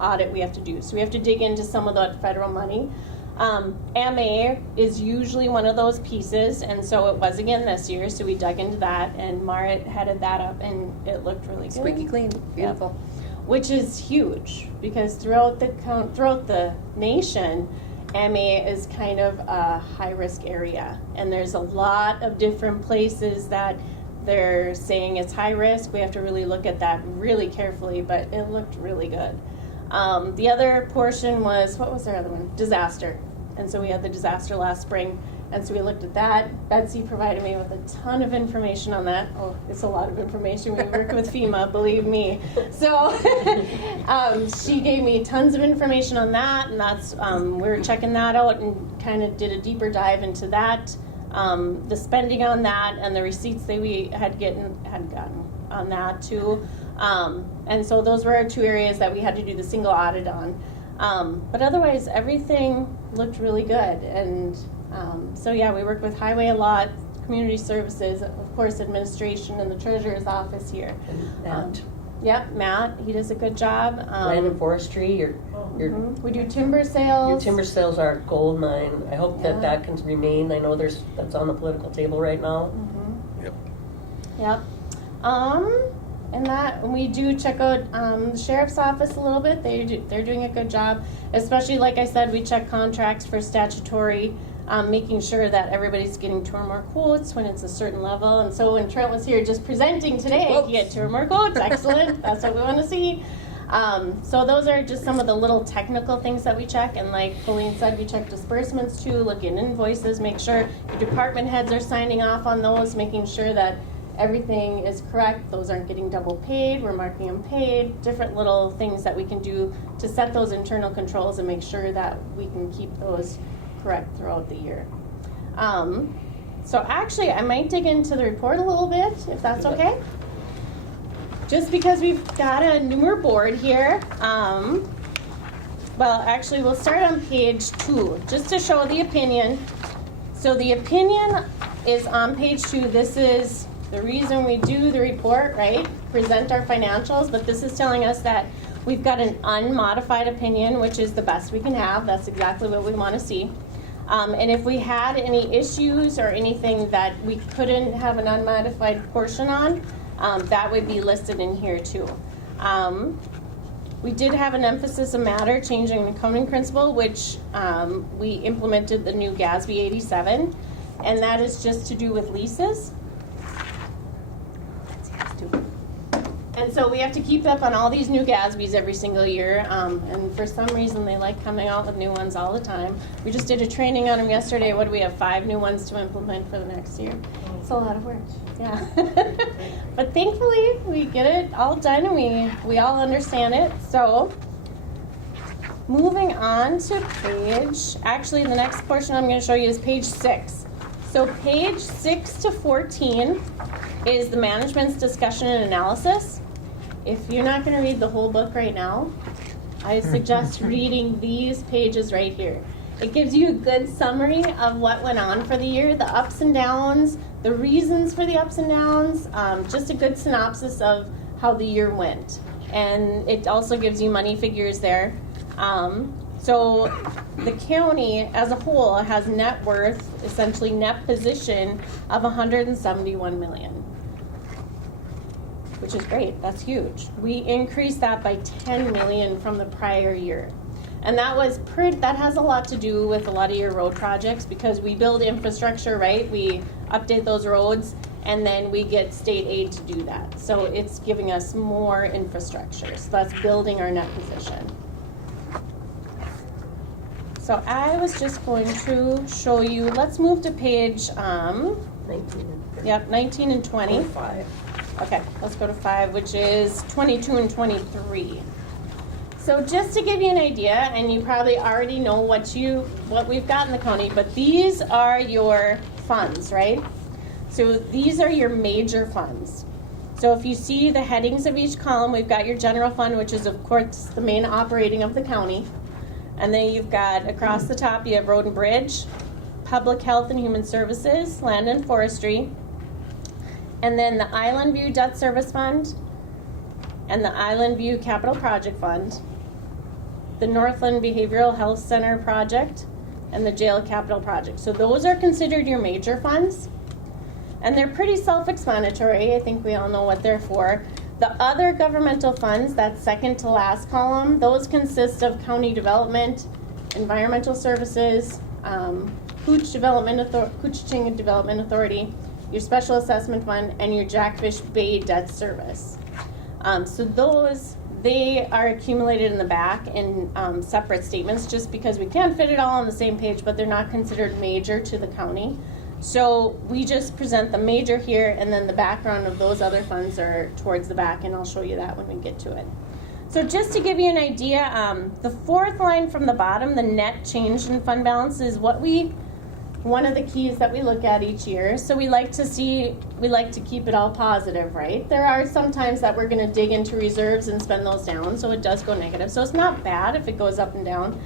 audit we have to do. So we have to dig into some of that federal money. MA is usually one of those pieces, and so it was again this year, so we dug into that, and Marit headed that up, and it looked really good. Squeaky clean, beautiful. Yep. Which is huge, because throughout the nation, MA is kind of a high-risk area, and there's a lot of different places that they're saying it's high risk. We have to really look at that really carefully, but it looked really good. The other portion was, what was our other one? Disaster. And so we had the disaster last spring, and so we looked at that. Betsy provided me with a ton of information on that. Oh, it's a lot of information. We work with FEMA, believe me. So she gave me tons of information on that, and that's we were checking that out and kind of did a deeper dive into that, the spending on that, and the receipts that we had gotten on that too. And so those were our two areas that we had to do the single audit on. But otherwise, everything looked really good. And so yeah, we work with highway a lot, community services, of course, administration, and the treasurer's office here. Matt. Yep, Matt, he does a good job. Land and forestry, we do timber sales. Your timber sales are a gold mine. I hope that can remain. I know that's on the political table right now. Yep. And we do check out the sheriff's office a little bit. They're doing a good job, especially like I said, we check contracts for statutory, making sure that everybody's getting 2 or more quotes when it's a certain level. And so when Trent was here just presenting today, you get 2 or more quotes. Excellent. That's what we want to see. So those are just some of the little technical things that we check. And like Colleen said, we check disbursements too, look at invoices, make sure your department heads are signing off on those, making sure that everything is correct. Those aren't getting double paid. We're marking them paid. Different little things that we can do to set those internal controls and make sure that we can keep those correct throughout the year. So actually, I might dig into the report a little bit, if that's okay. Just because we've got a newer board here. Well, actually, we'll start on page 2, just to show the opinion. So the opinion is on page 2. This is the reason we do the report, right? Present our financials, but this is telling us that We've got an unmodified opinion, which is the best we can have. That's exactly what we want to see. And if we had any issues or anything that we couldn't have an unmodified portion on, that would be listed in here too. We did have an emphasis of matter changing the accounting principle, which we implemented the new GASB 87, and that is just to do with leases. And so we have to keep up on all these new GASBs every single year, and for some reason they like coming out with new ones all the time. We just did a training on them yesterday. What do we have, 5 new ones to implement for the next year? It's a lot of work, yeah. But thankfully we get it all done and we all understand it. So moving on to actually the next portion I'm going to show you is page 6. So page 6 to 14 is the management's discussion and analysis. If you're not going to read the whole book right now, I suggest reading these pages right here. It gives you a good summary of what went on for the year, the ups and downs, the reasons for the ups and downs, just a good synopsis of how the year went. And it also gives you money figures there. So the county as a whole has net worth, essentially net position of $171 million, which is great. That's huge. We increased that by $10 million from the prior year. And that has a lot to do with a lot of your road projects because we build infrastructure, right? We update those roads and then we get state aid to do that. So it's giving us more infrastructure. So that's building our net position. So I was just going to show you, let's move to page 19 and 20. 5. Okay, let's go to 5, which is 22 and 23. So just to give you an idea, and you probably already know what we've got in the county, but these are your funds, right? So these are your major funds. So if you see the headings of each column, we've got your general fund, which is of course the main operating of the county. And then you've got across the top, you have road and bridge, public health and human services, land and forestry, and then the Island View Debt Service Fund, and the Island View Capital Project Fund, the Northland Behavioral Health Center Project, and the Jail Capital Project. So those are considered your major funds, and they're pretty self-explanatory. I think we all know what they're for. The other governmental funds, that second to last column, those consist of county development, environmental services, Koochiching Development Authority, your special assessment fund, and your Jackfish Bay Debt Service. So they are accumulated in the back in separate statements just because we can't fit it all on the same page, but they're not considered major to the county. So we just present the major here, and then the background of those other funds are towards the back, and I'll show you that when we get to it. So just to give you an idea, the 4th line from the bottom, the net change in fund balance, is one of the keys that we look at each year. So we like to keep it all positive, right? There are some times that we're going to dig into reserves and spend those down, so it does go negative. So it's not bad if it goes up and down,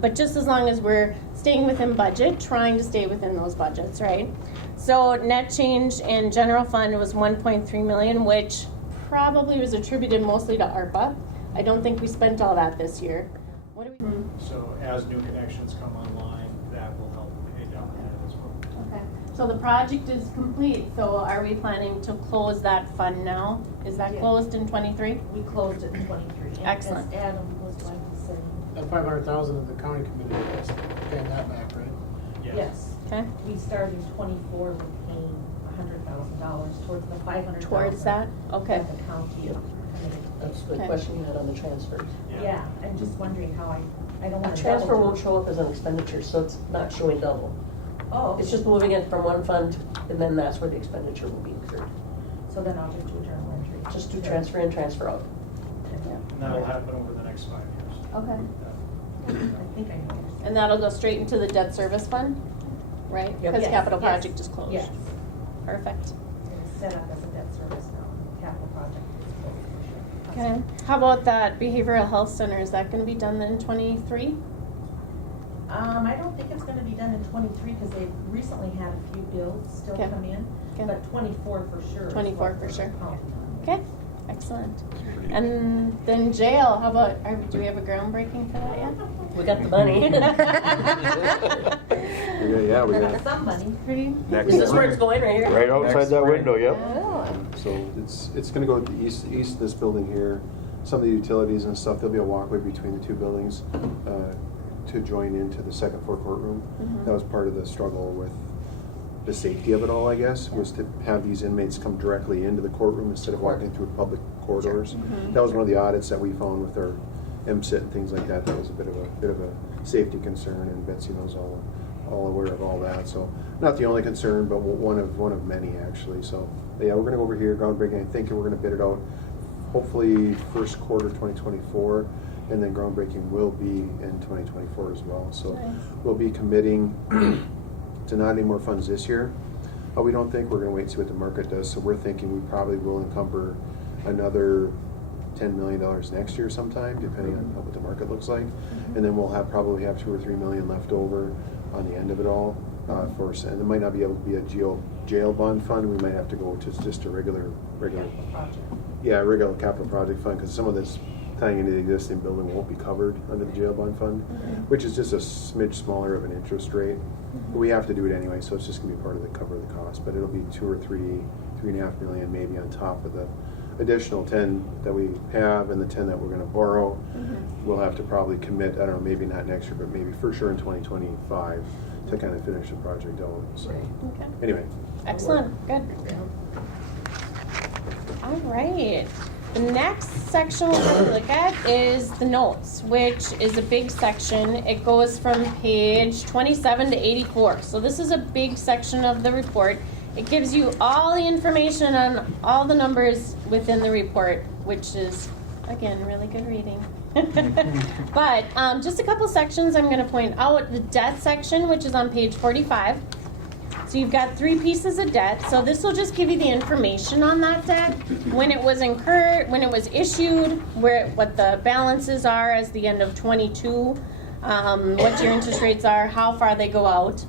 but just as long as we're staying within budget, trying to stay within those budgets, right? So net change in general fund was $1.3 million, which probably was attributed mostly to ARPA. I don't think we spent all that this year. What do we? So as new connections come online, that will help pay down that as well. Okay. So the project is complete. So are we planning to close that fund now? Is that closed in 23? We closed it in 23. Excellent. As Adam was going to say. That 500,000 of the county committee is paying that back, right? Yes. Okay. We started in 24 with paying $100,000 towards the 500,000. Towards that? Okay. That the county committed. That's the Okay. question you had on the transfers. Yeah, I'm just wondering how I don't A want to. transfer won't show up as an expenditure, so it's not showing double. Oh. It's just moving it from one fund, and then that's where the expenditure will be incurred. So then I'll just do a journal entry. Just do transfer in, transfer out. And that'll happen over the next 5 years. Okay. I think I know. And that'll go straight into the debt service fund, right? Yep. Because Yes, capital yes, project is closed. Yes. Perfect. It's set up as a debt service now. Capital project is closed for sure. Okay. How about that behavioral health center? Is that going to be done in 23? I don't think it's gonna be done in 23 because they've recently had a few bills still Okay. come in, Okay. but 24 for sure. is 24 what for we're sure. counting on. Okay. Excellent. And then jail, how about, do we have a groundbreaking for that yet? We got the money. Yeah, we got. Some money. Is this where it's going, right here? Right outside that window, yep. Oh. So it's gonna go to the east of this building here. Some of the utilities and stuff, there'll be a walkway between the two buildings to join into the second floor courtroom. That was part of the struggle with the safety of it all, I guess, was to have these inmates come directly into the courtroom instead of walking through public corridors. That was one of the audits that we found with our MSIT and things like that. That was a bit of a safety concern, and Betsy knows all aware of all that. So not the only concern, but one of many actually. So yeah, we're gonna go over here, groundbreaking. I think we're gonna bid it out hopefully first quarter 2024, and then groundbreaking will be in 2024 as well. So we'll be committing to not any more funds this year. We don't think, we're gonna wait and see what the market does. So we're thinking we probably will encumber another $10 million next year sometime, depending on what the market looks like. And then we'll probably have $2 or $3 million left over on the end of it all. And it might not be able to be a jail bond fund. We might have to go to just a regular regular capital project fund, because some of this tying into the existing building won't be covered under the jail bond fund, which is just a smidge smaller of an interest rate. But we have to do it anyway, so it's just gonna be part of the cover of the cost. But it'll be $2 or $3.5 million maybe on top of the additional 10 that we have and the 10 that we're gonna borrow. We'll have to probably commit, I don't know, maybe not next year, but maybe for sure in 2025 to kind of finish the project out. So anyway. Excellent, good. All right. The next section we're going to look at is the notes, which is a big section. It goes from page 27 to 84. So this is a big section of the report. It gives you all the information on all the numbers within the report, which is, again, really good reading. But just a couple sections I'm going to point out. The debt section, which is on page 45. So you've got 3 pieces of debt. So this will just give you the information on that debt, when it was incurred, when it was issued, what the balances are as the end of 22, what your interest rates are, how far they go out.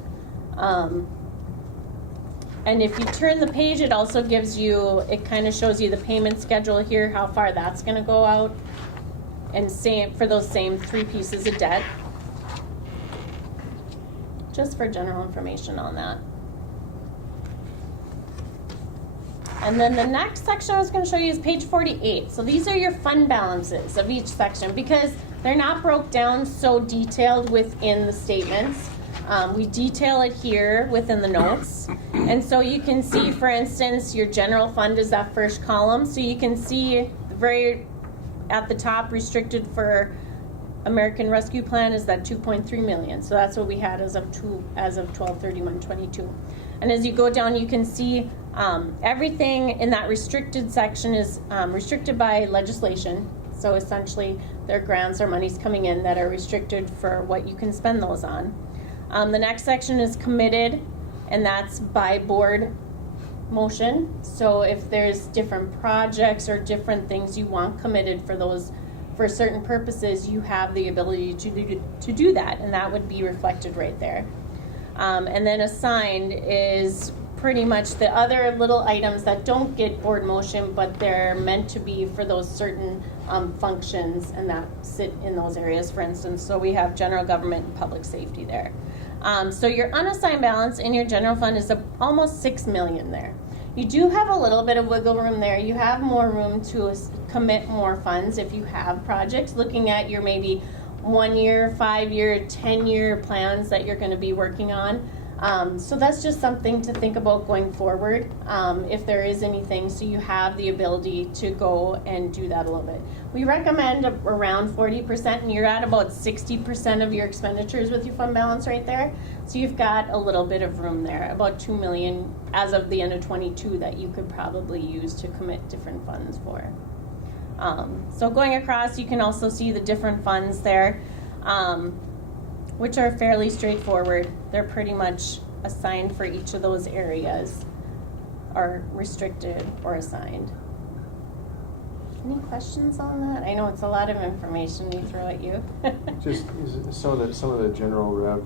And if you turn the page, it also gives you, it kind of shows you the payment schedule here, how far that's going to go out. And same for those same 3 pieces of debt. Just for general information on that. And then the next section I was going to show you is page 48. So these are your fund balances of each section, because they're not broke down so detailed within the statements. We detail it here within the notes. And so you can see, for instance, your general fund is that first column. So you can see very at the top, restricted for American Rescue Plan is that 2.3 million. So that's what we had as of 12/31/22. And as you go down, you can see everything in that restricted section is restricted by legislation. So essentially, there are grants or monies coming in that are restricted for what you can spend those on. The next section is committed, and that's by board motion. So if there's different projects or different things you want committed for those, for certain purposes, you have the ability to do that, and that would be reflected right there. And then assigned is pretty much the other little items that don't get board motion, but they're meant to be for those certain functions and that sit in those areas, for instance. So we have general government and public safety there. So your unassigned balance in your general fund is almost $6 million there. You do have a little bit of wiggle room there. You have more room to commit more funds if you have projects, looking at your maybe 1 year, 5 year, 10-year plans that you're going to be working on. So that's just something to think about going forward, if there is anything, so you have the ability to go and do that a little bit. We recommend around 40%, and you're at about 60% of your expenditures with your fund balance right there. So you've got a little bit of room there, about $2 million as of the end of 22 that you could probably use to commit different funds for. So going across, you can also see the different funds there, which are fairly straightforward. They're pretty much assigned for each of those areas, or restricted or assigned. Any questions on that? I know it's a lot of information we throw at you. Just some of the general rev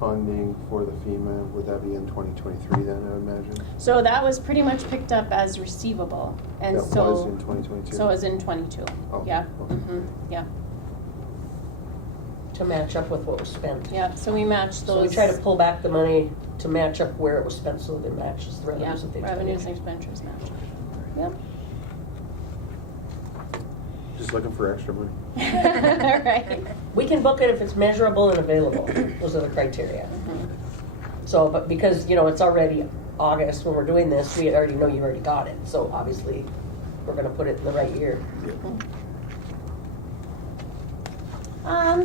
funding for the FEMA, would that be in 2023 then, I would imagine? So that was pretty much picked up as receivable, and That so. was in 2022? So it was in 22, Oh, yeah, okay. yeah, To match up with what was spent. yeah, so we matched those. So we try to pull back the money to match up where it was spent so that it matches the Yeah, revenues that they revenues and expenditures match. Yep. Just looking for extra money. Right. We can book it if it's measurable and available. Those are the criteria. So, but because, it's already August when we're doing this, we already know you already got it. So obviously, we're gonna put it in the right year.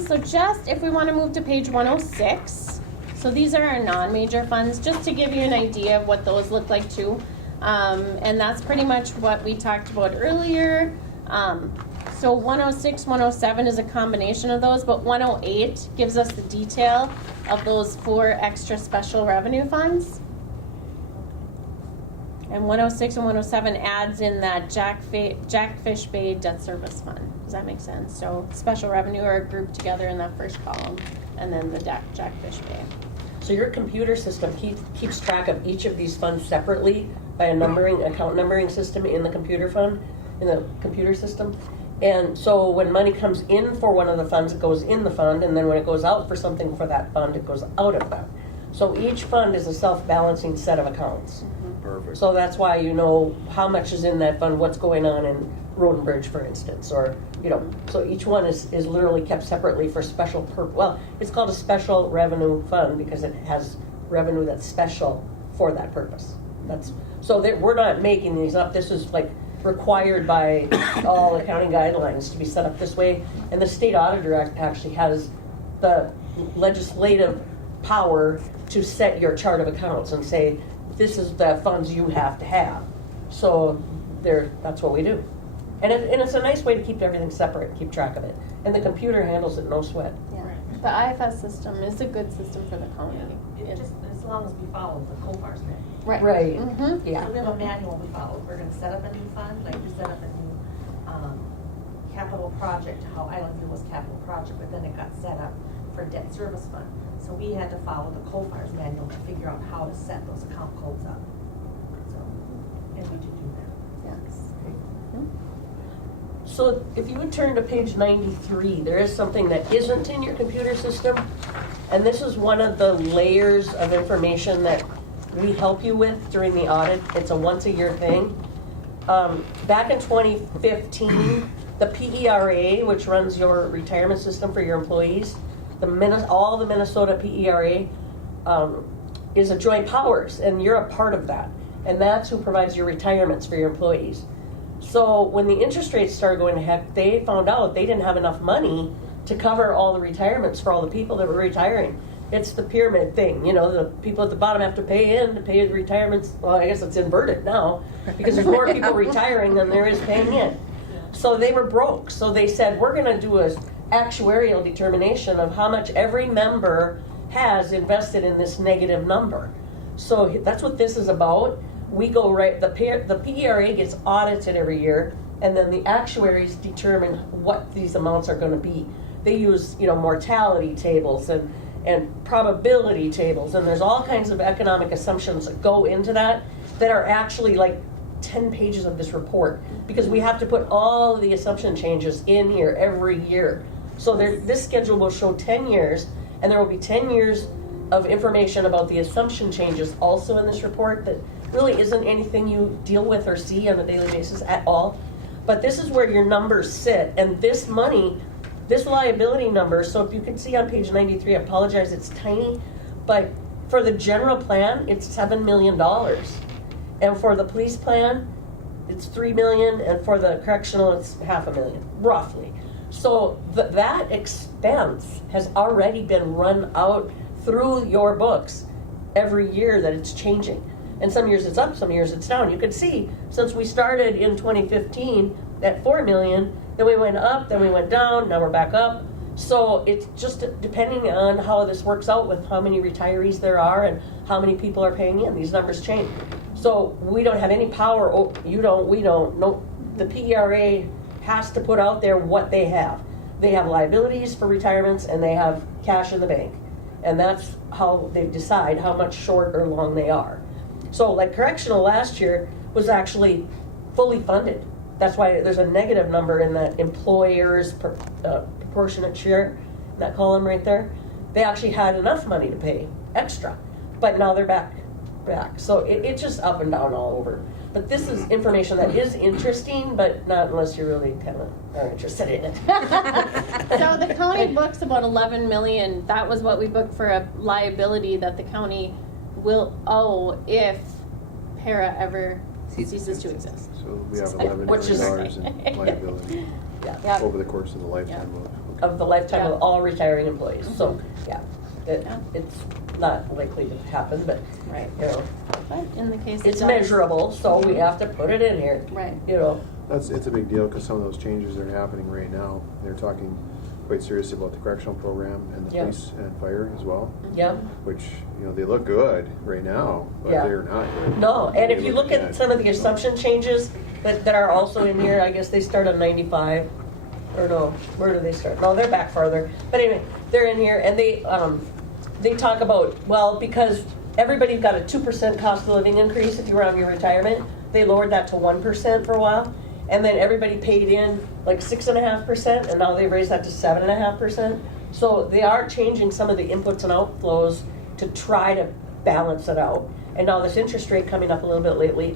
So just if we want to move to page 106, so these are our non-major funds, just to give you an idea of what those look like too. And that's pretty much what we talked about earlier. So 106, 107 is a combination of those, but 108 gives us the detail of those 4 extra special revenue funds. And 106 and 107 adds in that Jackfish Bay Debt Service Fund. Does that make sense? So special revenue are grouped together in that first column, and then the Jackfish Bay. So your computer system keeps track of each of these funds separately by a account numbering system in the computer system. And so when money comes in for one of the funds, it goes in the fund, and then when it goes out for something for that fund, it goes out of that. So each fund is a self-balancing set of accounts. Perfect. So that's why you know how much is in that fund, what's going on in Road and Bridge, for instance, or, so each one is literally kept separately for special well, it's called a special revenue fund because it has revenue that's special for that purpose. So we're not making these up. This is like required by all accounting guidelines to be set up this way. And the state auditor actually has the legislative power to set your chart of accounts and say, this is the funds you have to have. So that's what we do. And it's a nice way to keep everything separate, keep track of it. And the computer handles it no sweat. Yeah. The IFS system is a good system for the county. It just, as long as we follow the COFAR's manual. Right. Right. Mm-hmm. Yeah. So we have a manual we follow. We're gonna set up a new fund, like we set up a new, capital project, how Island View was capital project, but then it got set up for debt service fund. So we had to follow the COFAR's manual to figure out how to set those account codes up. So, and we did do that. Yes. So if you would turn to page 93, there is something that isn't in your computer system. And this is one of the layers of information that we help you with during the audit. It's a once-a-year thing. Back in 2015, the PERA, which runs your retirement system for your employees, all the Minnesota PERA is a joint powers, and you're a part of that. And that's who provides your retirements for your employees. So when the interest rates started going to heck, they found out they didn't have enough money to cover all the retirements for all the people that were retiring. It's the pyramid thing, the people at the bottom have to pay in to pay the retirements. Well, I guess it's inverted now because there's more people retiring than there is paying in. So they were broke. So they said, we're going to do an actuarial determination of how much every member has invested in this negative number. So that's what this is about. We go the PERA gets audited every year, and then the actuaries determine what these amounts are going to be. They use, mortality tables and probability tables, and there's all kinds of economic assumptions that go into that are actually like 10 pages of this report, because we have to put all of the assumption changes in here every year. So this schedule will show 10 years, and there will be 10 years of information about the assumption changes also in this report that really isn't anything you deal with or see on a daily basis at all. But this is where your numbers sit, and this money, this liability number, so if you can see on page 93, I apologize, it's tiny, but for the general plan, it's $7 million. And for the police plan, it's $3 million, and for the correctional, it's $500,000, roughly. So that expense has already been run out through your books every year that it's changing. And some years it's up, some years it's down. You can see, since we started in 2015 at $4 million, then we went up, then we went down, now we're back up. So it's just depending on how this works out with how many retirees there are and how many people are paying in. These numbers change. So we don't have any power, you don't, we don't. No, the PERA has to put out there what they have. They have liabilities for retirements and they have cash in the bank. And that's how they decide how much short or long they are. So like correctional last year was actually fully funded. That's why there's a negative number in that employer's proportionate share, that column right there. They actually had enough money to pay extra, but now they're back. So it's just up and down all over. But this is information that is interesting, but not unless you really kind of are interested in it. So the county books about 11 million. That was what we booked for a liability that the county will owe if para ever ceases to exist. So we have $11 Which is- million in liability Yeah. over the course of the lifetime Of the lifetime Yeah. of all retiring employees. So, yeah, Yeah. it's not likely to happen, but, Right. you know, But in the case it it's does- measurable, so we have to put it in here. Right. You know, It's a big deal because some of those changes that are happening right now, they're talking quite seriously about the correctional program and the Yeah. police and fire as well, yeah. which, they look good right now, but Yeah. they're not good. No, and if They you look look at bad. some of the assumption changes that are also in here, I guess they start on 95, or no, where do they start? No, they're back farther. But anyway, they're in here, and they talk about, well, because everybody got a 2% cost of living increase if you were on your retirement, they lowered that to 1% for a while, and then everybody paid in like 6.5%, and now they raised that to 7.5%. So they are changing some of the inputs and outflows to try to balance it out. And now this interest rate coming up a little bit lately,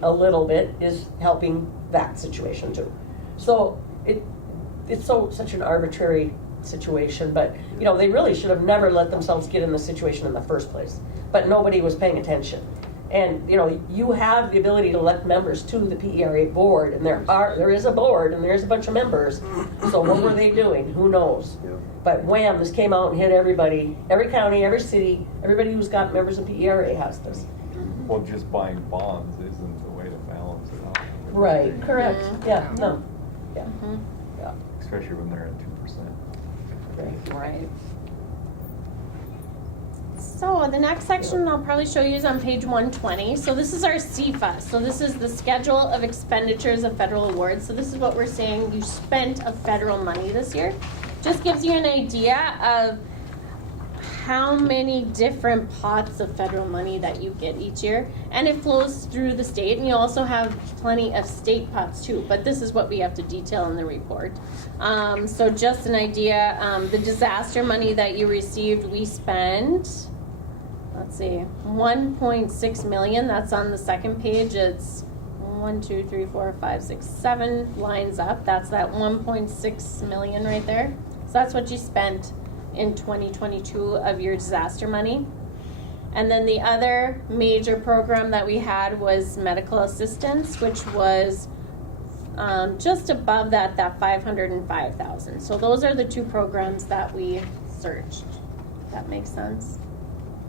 is helping that situation too. So it's such an arbitrary situation, but they really should have never let themselves get in the situation in the first place. But nobody was paying attention. And you have the ability to elect members to the PERA board, and there is a board and there's a bunch of members. So what were they doing? Who knows? Yeah. But wham, this came out and hit everybody, every county, every city, everybody who's got members of PERA has this. Well, just buying bonds isn't the way to balance it out. Right, correct. Yeah, no. Yeah. Yeah. Especially when they're at 2%. Right. So the next section I'll probably show you is on page 120. So this is our CFA. So this is the schedule of expenditures of federal awards. So this is what we're saying you spent of federal money this year. Just gives you an idea of how many different pots of federal money that you get each year. And it flows through the state, and you also have plenty of state pots too, but this is what we have to detail in the report. So just an idea, the disaster money that you received, we spent, let's see, 1.6 million, that's on the second page. It's 1, 2, 3, 4, 5, 6, 7 lines up. That's that 1.6 million right there. So that's what you spent in 2022 of your disaster money. And then the other major program that we had was medical assistance, which was just above that 505,000. So those are the two programs that we searched. That makes sense?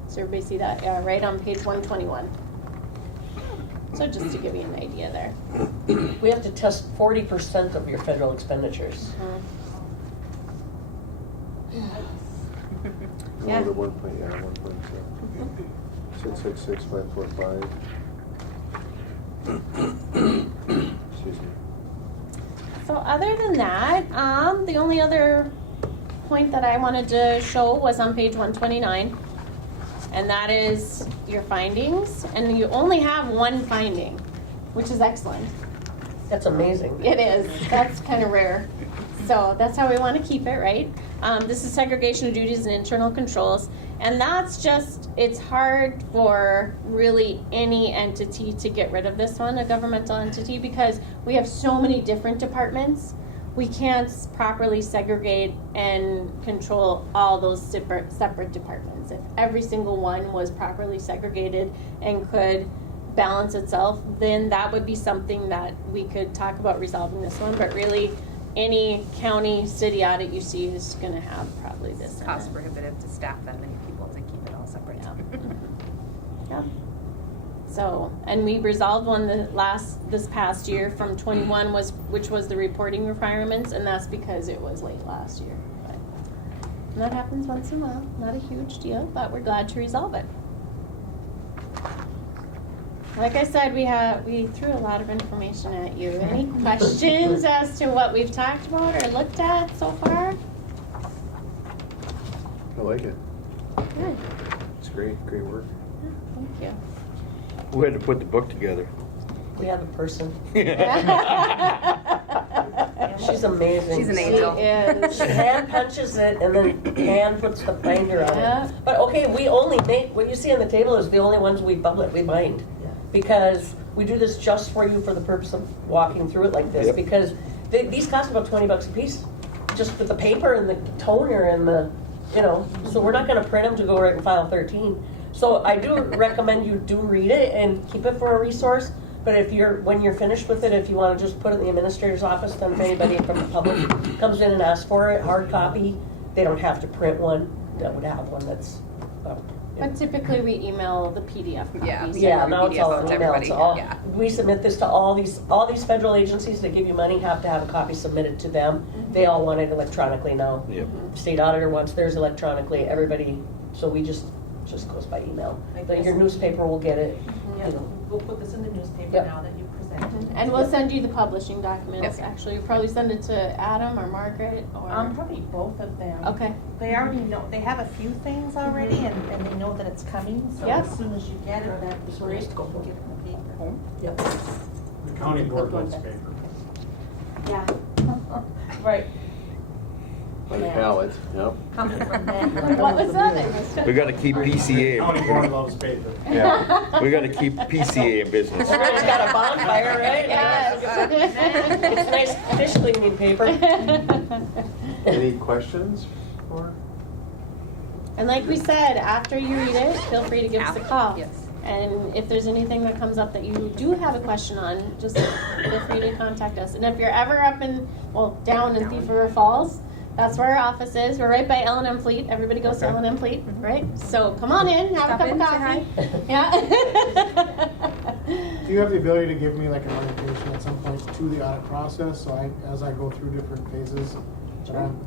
So everybody see that? Yeah, right on page 121. So just to give you an idea there. We have to test 40% of your federal expenditures. Yeah. The 1.666, 545. Excuse me. So other than that, the only other point that I wanted to show was on page 129, and that is your findings. And you only have one finding, which is excellent. That's amazing. It is. That's kind of rare. So that's how we want to keep it, right? This is segregation of duties and internal controls. And that's just, it's hard for really any entity to get rid of this one, a governmental entity, because we have so many different departments. We can't properly segregate and control all those separate departments. If every single one was properly segregated and could balance itself, then that would be something that we could talk about resolving this one. But really, any county, city audit you see is going to have probably this. It's cost prohibitive to staff that many people to keep it all separate. Yeah. So, and we resolved one this past year from 21 which was the reporting requirements, and that's because it was late last year. But and that happens once in a while. Not a huge deal, but we're glad to resolve it. Like I said, we threw a lot of information at you. Any questions as to what we've talked about or looked at so far? I like it. Good. Good. It's great work. Thank you. Who had to put the book together? We have a person. She's amazing. She's an angel. She is. She hand punches it and then hand puts the binder on Yeah. it. But okay, we only make, what you see on the table is the only ones we bind. Because we do this just for you for the purpose of walking through it like this. Yep. Because these cost about $20 a piece. Just with the paper and the toner and the, so we're not gonna print them to go right in file 13. So I do recommend you do read it and keep it for a resource. But when you're finished with it, if you want to just put it in the administrator's office, then if anybody from the public comes in and asks for it, hard copy, they don't have to print one. That would have one that's. But typically we email the PDF copies. Yeah, now it's all on to email. everybody, It's all, yeah. we submit this to all these federal agencies that give you money have to have a copy submitted to them. They all want it electronically now. Yep. State auditor wants theirs electronically. Everybody, so we just goes by email. But your newspaper will get it. Yeah, we'll put this in the newspaper Yep. now that you've presented. And we'll send you the publishing documents, Yep. actually. You'll probably send it to Adam or Margaret or. Probably both of them. Okay. They already know, they have a few things already and they know that it's coming, so Yep. as soon as you get it, that is where it's going to get it in the paper. Yep. The county board wants paper. Yeah. Right. Ballot, yep. Coming from that. What was that? We gotta keep PCA. County board loves paper. Yeah, we gotta keep PCA in business. Everybody's got a bonfire, right? Yes. It's nice fish cleaning paper. Any questions for? And like we said, after you read it, feel free to give us a call. Yes. And if there's anything that comes up that you do have a question on, just feel free to contact us. And if you're ever down in Thief River Falls, that's where our office is. We're right by L&M Fleet. Everybody goes to L&M Fleet, right? So come on in, have Stop a cup in, of say coffee. hi. Yeah. Do you have the ability to give me like an orientation at some point to the audit process, so as I go through different phases, that I'm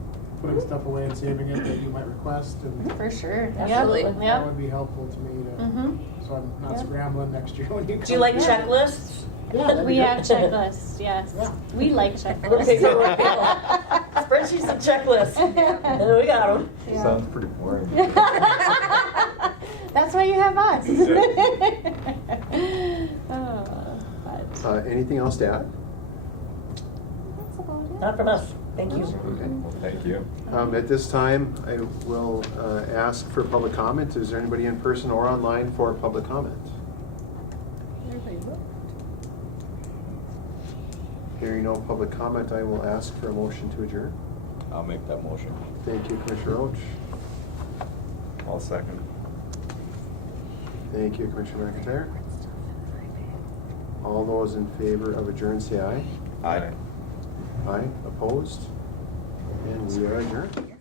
putting stuff away and saving it that you might request, and For sure. Absolutely. Yep. that Yep. would be helpful to me so I'm not Yep. scrambling next year when you come. Do you like Yeah. checklists? Yeah, that'd be We good. have checklists, yes. Yeah. We like We're checklists. paperwork people. Spreadsheets and checklists. And then we got them. Yeah. Sounds pretty boring. That's why you have us. But Anything else to add? that's about it. Not from us. Thank you. Okay. Thank you. At this time, I will ask for public comment. Is there anybody in person or online for public comment? Hearing no public comment, I will ask for a motion to adjourn. I'll make that motion. Thank you, Commissioner Roach. I'll second. Thank you, Commissioner McIntyre. All those in favor of adjourn, say aye. Aye. Aye, opposed? And we are adjourned.